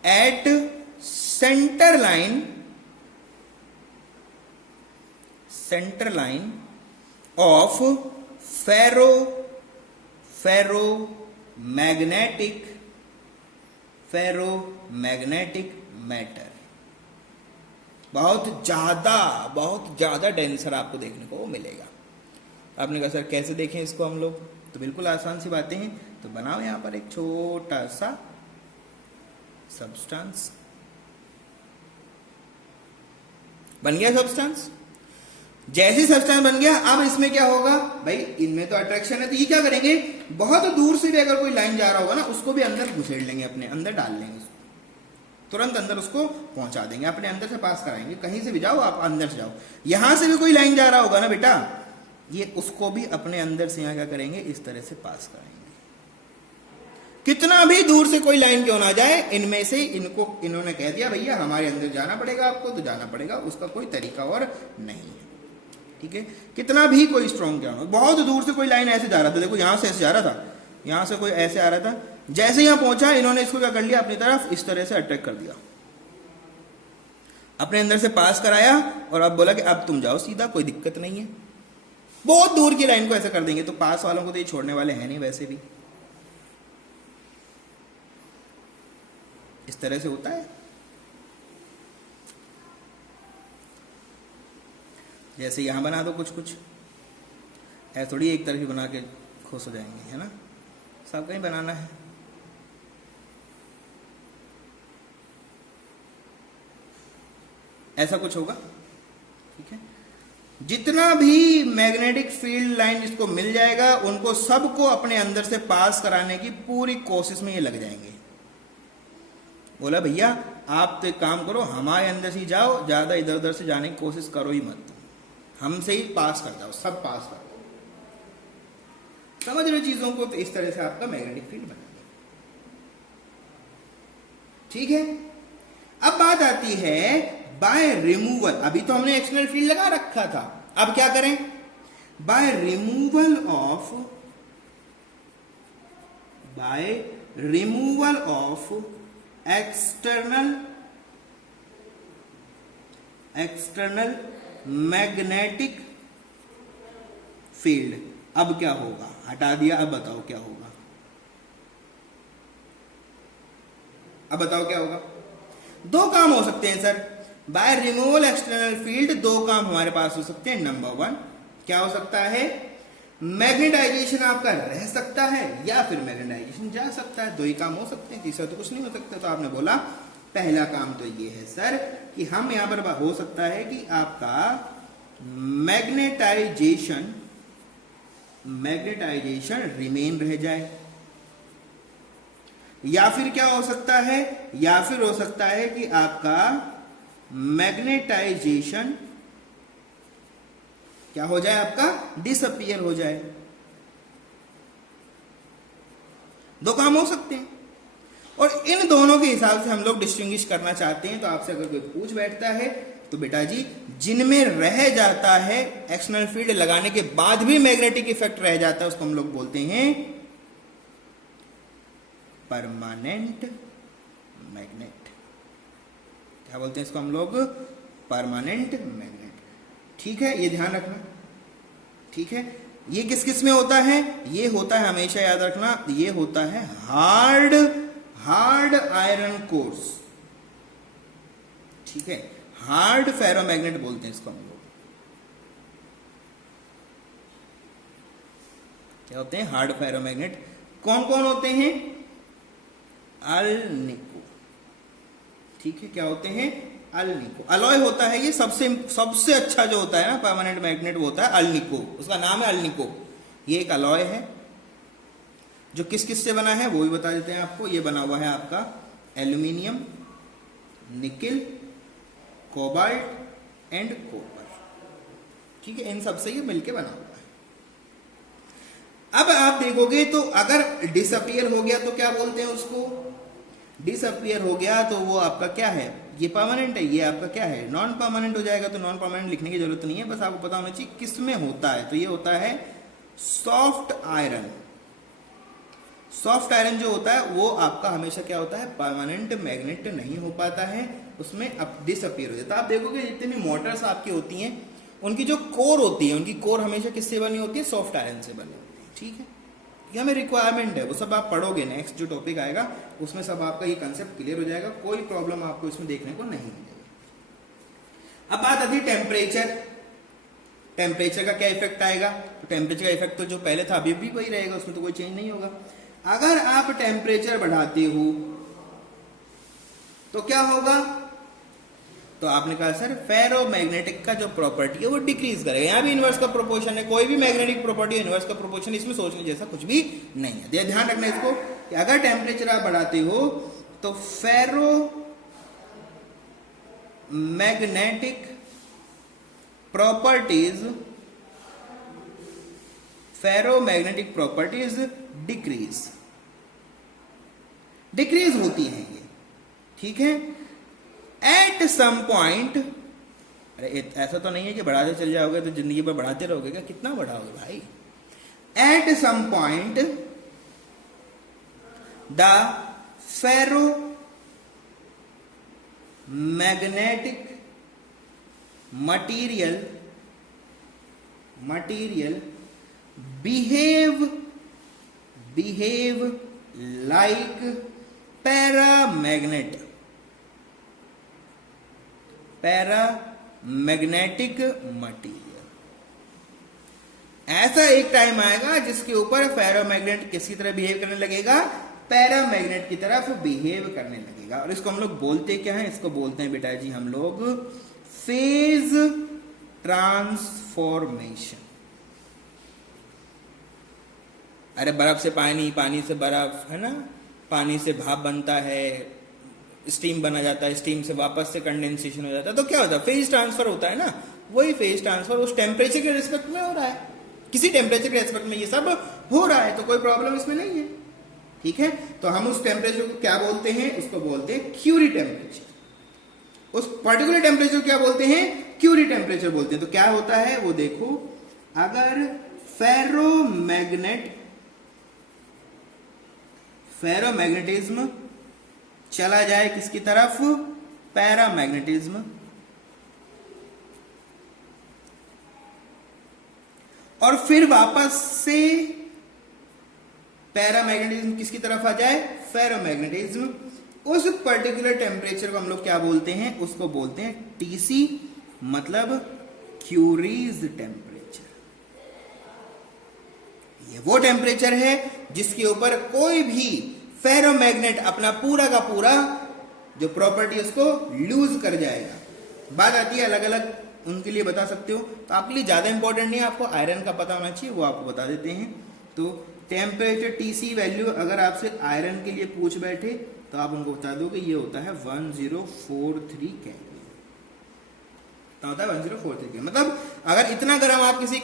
at center line of ferromagnetic matter. बहुत ज्यादा डेंसर आपको देखने को मिलेगा। आपने कहा सर कैसे देखें इसको हम लोग, तो बिल्कुल आसान सी बातें हैं। तो बनाओ यहां पर एक छोटा सा सब्सटेंस, बन गया सब्सटेंस। जैसे सब्सटेंस बन गया, अब इसमें क्या होगा भाई, इनमें तो अट्रैक्शन है, तो ये क्या करेंगे, बहुत दूर से भी अगर कोई लाइन जा रहा होगा ना, उसको भी अंदर घुसेड़ लेंगे, अपने अंदर डाल लेंगे, तुरंत अंदर उसको पहुंचा देंगे, अपने अंदर से पास कराएंगे। कहीं से भी जाओ आप, अंदर से जाओ, यहां से भी कोई लाइन जा रहा होगा ना बेटा, ये उसको भी अपने अंदर से यहां क्या करेंगे, इस तरह से पास कराएंगे। कितना भी दूर से कोई लाइन क्यों ना जाए, इनमें से इन्होंने कह दिया भैया हमारे अंदर जाना पड़ेगा, आपको तो जाना पड़ेगा, उसका कोई तरीका और नहीं है, ठीक है। कितना भी कोई स्ट्रॉन्ग क्या हो, बहुत दूर से कोई लाइन ऐसे जा रहा था, देखो यहां से ऐसे जा रहा था, यहां से कोई ऐसे आ रहा था, जैसे यहां पहुंचा इन्होंने इसको क्या कर लिया, अपनी तरफ इस तरह से अट्रैक्ट कर दिया, अपने अंदर से पास कराया, और अब बोला कि अब तुम जाओ सीधा, कोई दिक्कत नहीं है। बहुत दूर की लाइन को ऐसे कर देंगे, तो पास वालों को तो ये छोड़ने वाले हैं नहीं वैसे भी, इस तरह से होता है। जैसे यहां बना दो कुछ ऐसे, थोड़ी एक तरफ ही बना के खुश हो जाएंगे, है ना, सब कहीं बनाना है। ऐसा कुछ होगा, ठीक है। जितना भी मैग्नेटिक फील्ड लाइन इसको मिल जाएगा, उनको सबको अपने अंदर से पास कराने की पूरी कोशिश में ये लग जाएंगे। बोला भैया आप तो एक काम करो, हमारे अंदर से जाओ, ज्यादा इधर उधर से जाने की कोशिश करो ही मत, हमसे ही पास कर जाओ, सब पास कर दो। समझ रहे हो चीजों को? तो इस तरह से आपका मैग्नेटिक फील्ड बनेगा। ठीक है, अब बात आती है बाय रिमूवल। अभी तो हमने एक्सटर्नल फील्ड लगा रखा था, अब क्या करें? By removal of external magnetic field. अब क्या होगा? हटा दिया, अब बताओ क्या होगा? अब बताओ क्या होगा? दो काम हो सकते हैं sir, by removal external field. दो काम हमारे पास हो सकते हैं। नंबर वन क्या हो सकता है? मैग्नेटाइजेशन आपका रह सकता है या फिर मैग्नेटाइजेशन जा सकता है। दो ही काम हो सकते हैं, तीसरा तो कुछ नहीं हो सकता। तो आपने बोला पहला काम तो ये है सर कि हम यहां पर हो सकता है कि आपका मैग्नेटाइजेशन रिमेन रह जाए, या फिर क्या हो सकता है? या फिर हो सकता है कि आपका मैग्नेटाइजेशन क्या हो जाए? आपका डिसअपियर हो जाए। दो काम हो सकते हैं, और इन दोनों के हिसाब से हम लोग डिस्टिंग्विश करना चाहते हैं। तो आपसे अगर कोई पूछ बैठता है तो बेटा जी, जिनमें रह जाता है एक्सटर्नल फील्ड लगाने के बाद भी मैग्नेटिक इफेक्ट रह जाता है, उसको हम लोग बोलते हैं परमानेंट मैग्नेट। क्या बोलते हैं इसको हम लोग? Permanent magnet. ठीक है, ये ध्यान रखना। ठीक है, ये किस किस में होता है? ये होता है, हमेशा याद रखना, ये होता है हार्ड आयरन कोर्स। ठीक है, हार्ड फेरोमैग्नेट बोलते हैं इसको हम लोग। क्या होते हैं? Hard ferromagnet. कौन कौन होते हैं? अल्निको। ठीक है, क्या होते हैं? अल्निको। अलॉय होता है ये, सबसे अच्छा जो होता है ना परमानेंट मैग्नेट, वो होता है अल्निको। उसका नाम है अल्निको। ये एक अलॉय है जो किस किस से बना है वो भी बता देते हैं आपको। ये बना हुआ है आपका aluminium, nickel, cobalt and copper. ठीक है, इन सब से ये मिलके बना हुआ है। अब आप देखोगे तो अगर डिसअपियर हो गया तो क्या बोलते हैं उसको? डिसअपियर हो गया तो वो आपका क्या है? ये परमानेंट है, ये आपका क्या है? नॉन परमानेंट हो जाएगा। तो नॉन परमानेंट लिखने की जरूरत नहीं है, बस आपको पता होना चाहिए किस में होता है। तो ये होता है सॉफ्ट आयरन। सॉफ्ट आयरन जो होता है वो आपका हमेशा क्या होता है? परमानेंट मैग्नेट नहीं हो पाता है, उसमें अब डिसअपियर हो जाता है। आप देखोगे जितनी भी मोटर्स आपकी होती हैं, उनकी जो कोर होती है, उनकी कोर हमेशा किससे बनी होती है? सॉफ्ट आयरन से बनी होती है। ठीक है, ये हमें रिक्वायरमेंट है, वो सब आप पढ़ोगे। नेक्स्ट जो टॉपिक आएगा उसमें सब आपका ये कंसेप्ट क्लियर हो जाएगा, कोई प्रॉब्लम आपको इसमें देखने को नहीं मिलेगी। अब बात आती है टेम्परेचर। टेम्परेचर का क्या इफेक्ट आएगा? तो टेम्परेचर का इफेक्ट तो जो पहले था अभी भी वही रहेगा, उसमें तो कोई चेंज नहीं होगा। अगर आप टेम्परेचर बढ़ाते हो तो क्या होगा? तो आपने कहा सर फेरोमैग्नेटिक का जो प्रॉपर्टी है वो डिक्रीज करेगा। यहां भी इनवर्स का प्रोपोर्शन है, कोई भी मैग्नेटिक प्रॉपर्टी इनवर्स का प्रोपोर्शन, इसमें सोचने जैसा कुछ भी नहीं है। ध्यान रखना इसको कि अगर टेम्परेचर आप बढ़ाते हो तो फेरोमैग्नेटिक प्रॉपर्टीज डिक्रीज होती हैं ये। ठीक है, एट सम पॉइंट। अरे ऐसा तो नहीं है कि बढ़ाते चल जाओगे तो जिंदगी भर बढ़ाते रहोगे क्या? कितना बढ़ाओगे भाई? At some point the ferromagnetic material behave like paramagnetic material. ऐसा एक टाइम आएगा जिसके ऊपर फेरोमैग्नेट किसकी तरह बिहेव करने लगेगा? पैरामैग्नेट की तरफ बिहेव करने लगेगा। और इसको हम लोग बोलते क्या है? इसको बोलते हैं बेटा जी हम लोग फेज ट्रांसफॉर्मेशन। अरे बर्फ से पानी, पानी से बर्फ, है ना, पानी से भाप बनता है, स्टीम बना जाता है, स्टीम से वापस से कंडेंसेशन हो जाता है, तो क्या होता है, फेज ट्रांसफर होता है ना, वही फेज ट्रांसफर उस टेम्परेचर के रिस्पेक्ट में हो रहा है, किसी टेम्परेचर के रिस्पेक्ट में ये सब हो रहा है, तो कोई प्रॉब्लम इसमें नहीं है। ठीक है, तो हम उस टेम्परेचर को क्या बोलते हैं, उसको बोलते हैं क्यूरी टेम्परेचर। उस पर्टिकुलर टेम्परेचर क्या बोलते हैं, क्यूरी टेम्परेचर बोलते हैं। तो क्या होता है वो देखो, अगर फेरोमैग्नेटिज्म चला जाए किसकी तरफ, पैरामैग्नेटिज्म, और फिर वापस से पैरामैग्नेटिज्म किसकी तरफ आ जाए, फेरोमैग्नेटिज्म, उस पर्टिकुलर टेम्परेचर को हम लोग क्या बोलते हैं, उसको बोलते हैं टीसी, मतलब क्यूरीज टेम्परेचर। ये वो टेम्परेचर है जिसके ऊपर कोई भी फेरोमैग्नेट अपना पूरा का पूरा जो प्रॉपर्टी उसको लूज कर जाएगा। बात आती है अलग अलग उनके लिए बता सकते हो, तो आपके लिए ज्यादा इंपॉर्टेंट नहीं है, आपको आयरन का पता होना चाहिए, वो आपको बता देते हैं। तो टेम्परेचर टीसी वैल्यू अगर आपसे आयरन के लिए पूछ बैठे तो आप उनको बता दो कि ये होता है 1043 केल्विन। होता है 1043 केल्विन, मतलब अगर इतना गर्म आप किसी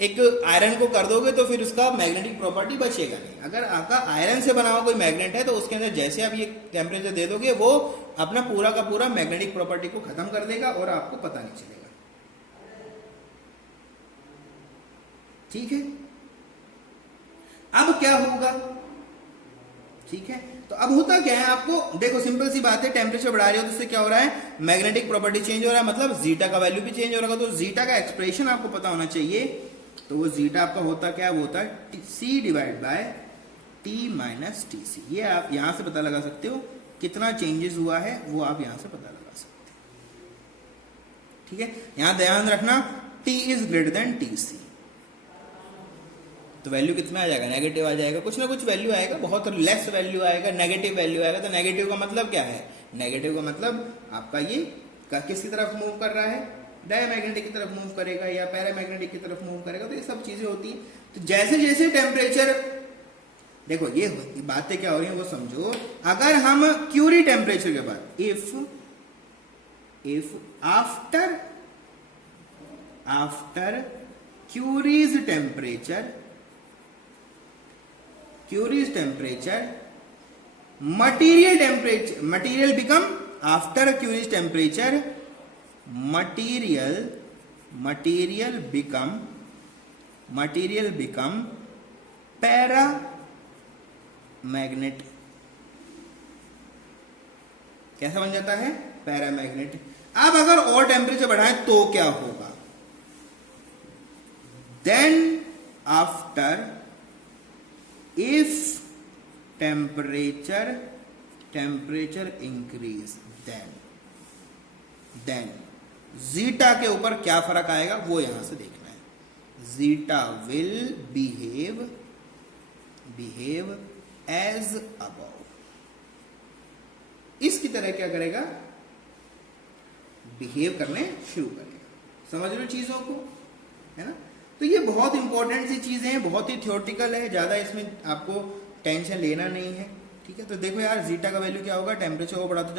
एक आयरन को कर दोगे तो फिर उसका मैग्नेटिक प्रॉपर्टी बचेगा नहीं। अगर आपका आयरन से बना हुआ कोई मैग्नेट है तो उसके अंदर जैसे आप ये टेम्परेचर दे दोगे वो अपना पूरा का पूरा मैग्नेटिक प्रॉपर्टी को खत्म कर देगा और आपको पता नहीं चलेगा। ठीक है, अब क्या होगा, ठीक है, तो अब होता क्या है, आपको देखो सिंपल सी बात है, टेम्परेचर बढ़ा रहे हो तो उससे क्या हो रहा है, मैग्नेटिक प्रॉपर्टी चेंज हो रहा है, मतलब जीटा का वैल्यू भी चेंज हो रहा है। तो जीटा का एक्सप्रेशन आपको पता होना चाहिए, तो वो जीटा आपका होता क्या, वो होता है C divide by T minus T C. ये आप यहां से पता लगा सकते हो कितना चेंजेस हुआ है, वो आप यहां से पता लगा सकते हो। ठीक है, यहां ध्यान रखना T is greater than T C, तो वैल्यू कितना आ जाएगा, नेगेटिव आ जाएगा, कुछ ना कुछ वैल्यू आएगा, बहुत लेस वैल्यू आएगा, नेगेटिव वैल्यू आएगा। तो नेगेटिव का मतलब क्या है, नेगेटिव का मतलब आपका ये किसकी तरफ मूव कर रहा है, डायमैग्नेटिक की तरफ मूव करेगा या पैरामैग्नेटिक की तरफ मूव करेगा। तो ये सब चीजें होती हैं। तो जैसे जैसे टेम्परेचर, देखो ये बातें क्या हो रही है वो समझो। अगर हम क्यूरी टेम्परेचर के बाद if after curies temperature material become after Curie temperature material become paramagnet। कैसा बन जाता है, पैरामैग्नेट। अब अगर और टेम्परेचर बढ़ाएं तो क्या होगा, then after if temperature increase then zeta के ऊपर क्या फर्क आएगा वो यहां से देखना है। zeta will behave as above, इसकी तरह क्या करेगा, बिहेव करने शुरू करेगा। समझ लो चीजों को, है ना। तो ये बहुत इंपॉर्टेंट सी चीजें हैं, बहुत ही थ्योरेटिकल है, ज्यादा इसमें आपको टेंशन लेना नहीं है। ठीक है, तो देखो यार जीटा का वैल्यू क्या होगा, टेम्परेचर को बढ़ाते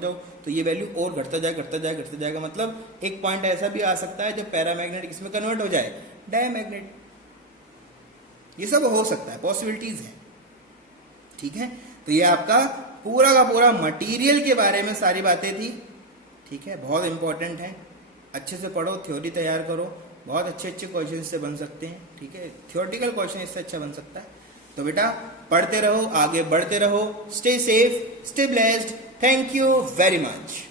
जाओ तो ये वैल्यू और घटता जाएगा। मतलब एक पॉइंट ऐसा भी आ सकता है जब पैरामैग्नेट इसमें कन्वर्ट हो जाए डायमैग्नेट। ये सब हो सकता है, पॉसिबिलिटीज है। ठीक है, तो ये आपका पूरा का पूरा मटीरियल के बारे में सारी बातें थी। ठीक है, बहुत इंपॉर्टेंट है, अच्छे से पढ़ो, थ्योरी तैयार करो, बहुत अच्छे क्वेश्चन से बन सकते हैं। ठीक है, थ्योरेटिकल क्वेश्चन इससे अच्छा बन सकता है। तो बेटा पढ़ते रहो, आगे बढ़ते रहो, stay safe, stay blessed, thank you very much.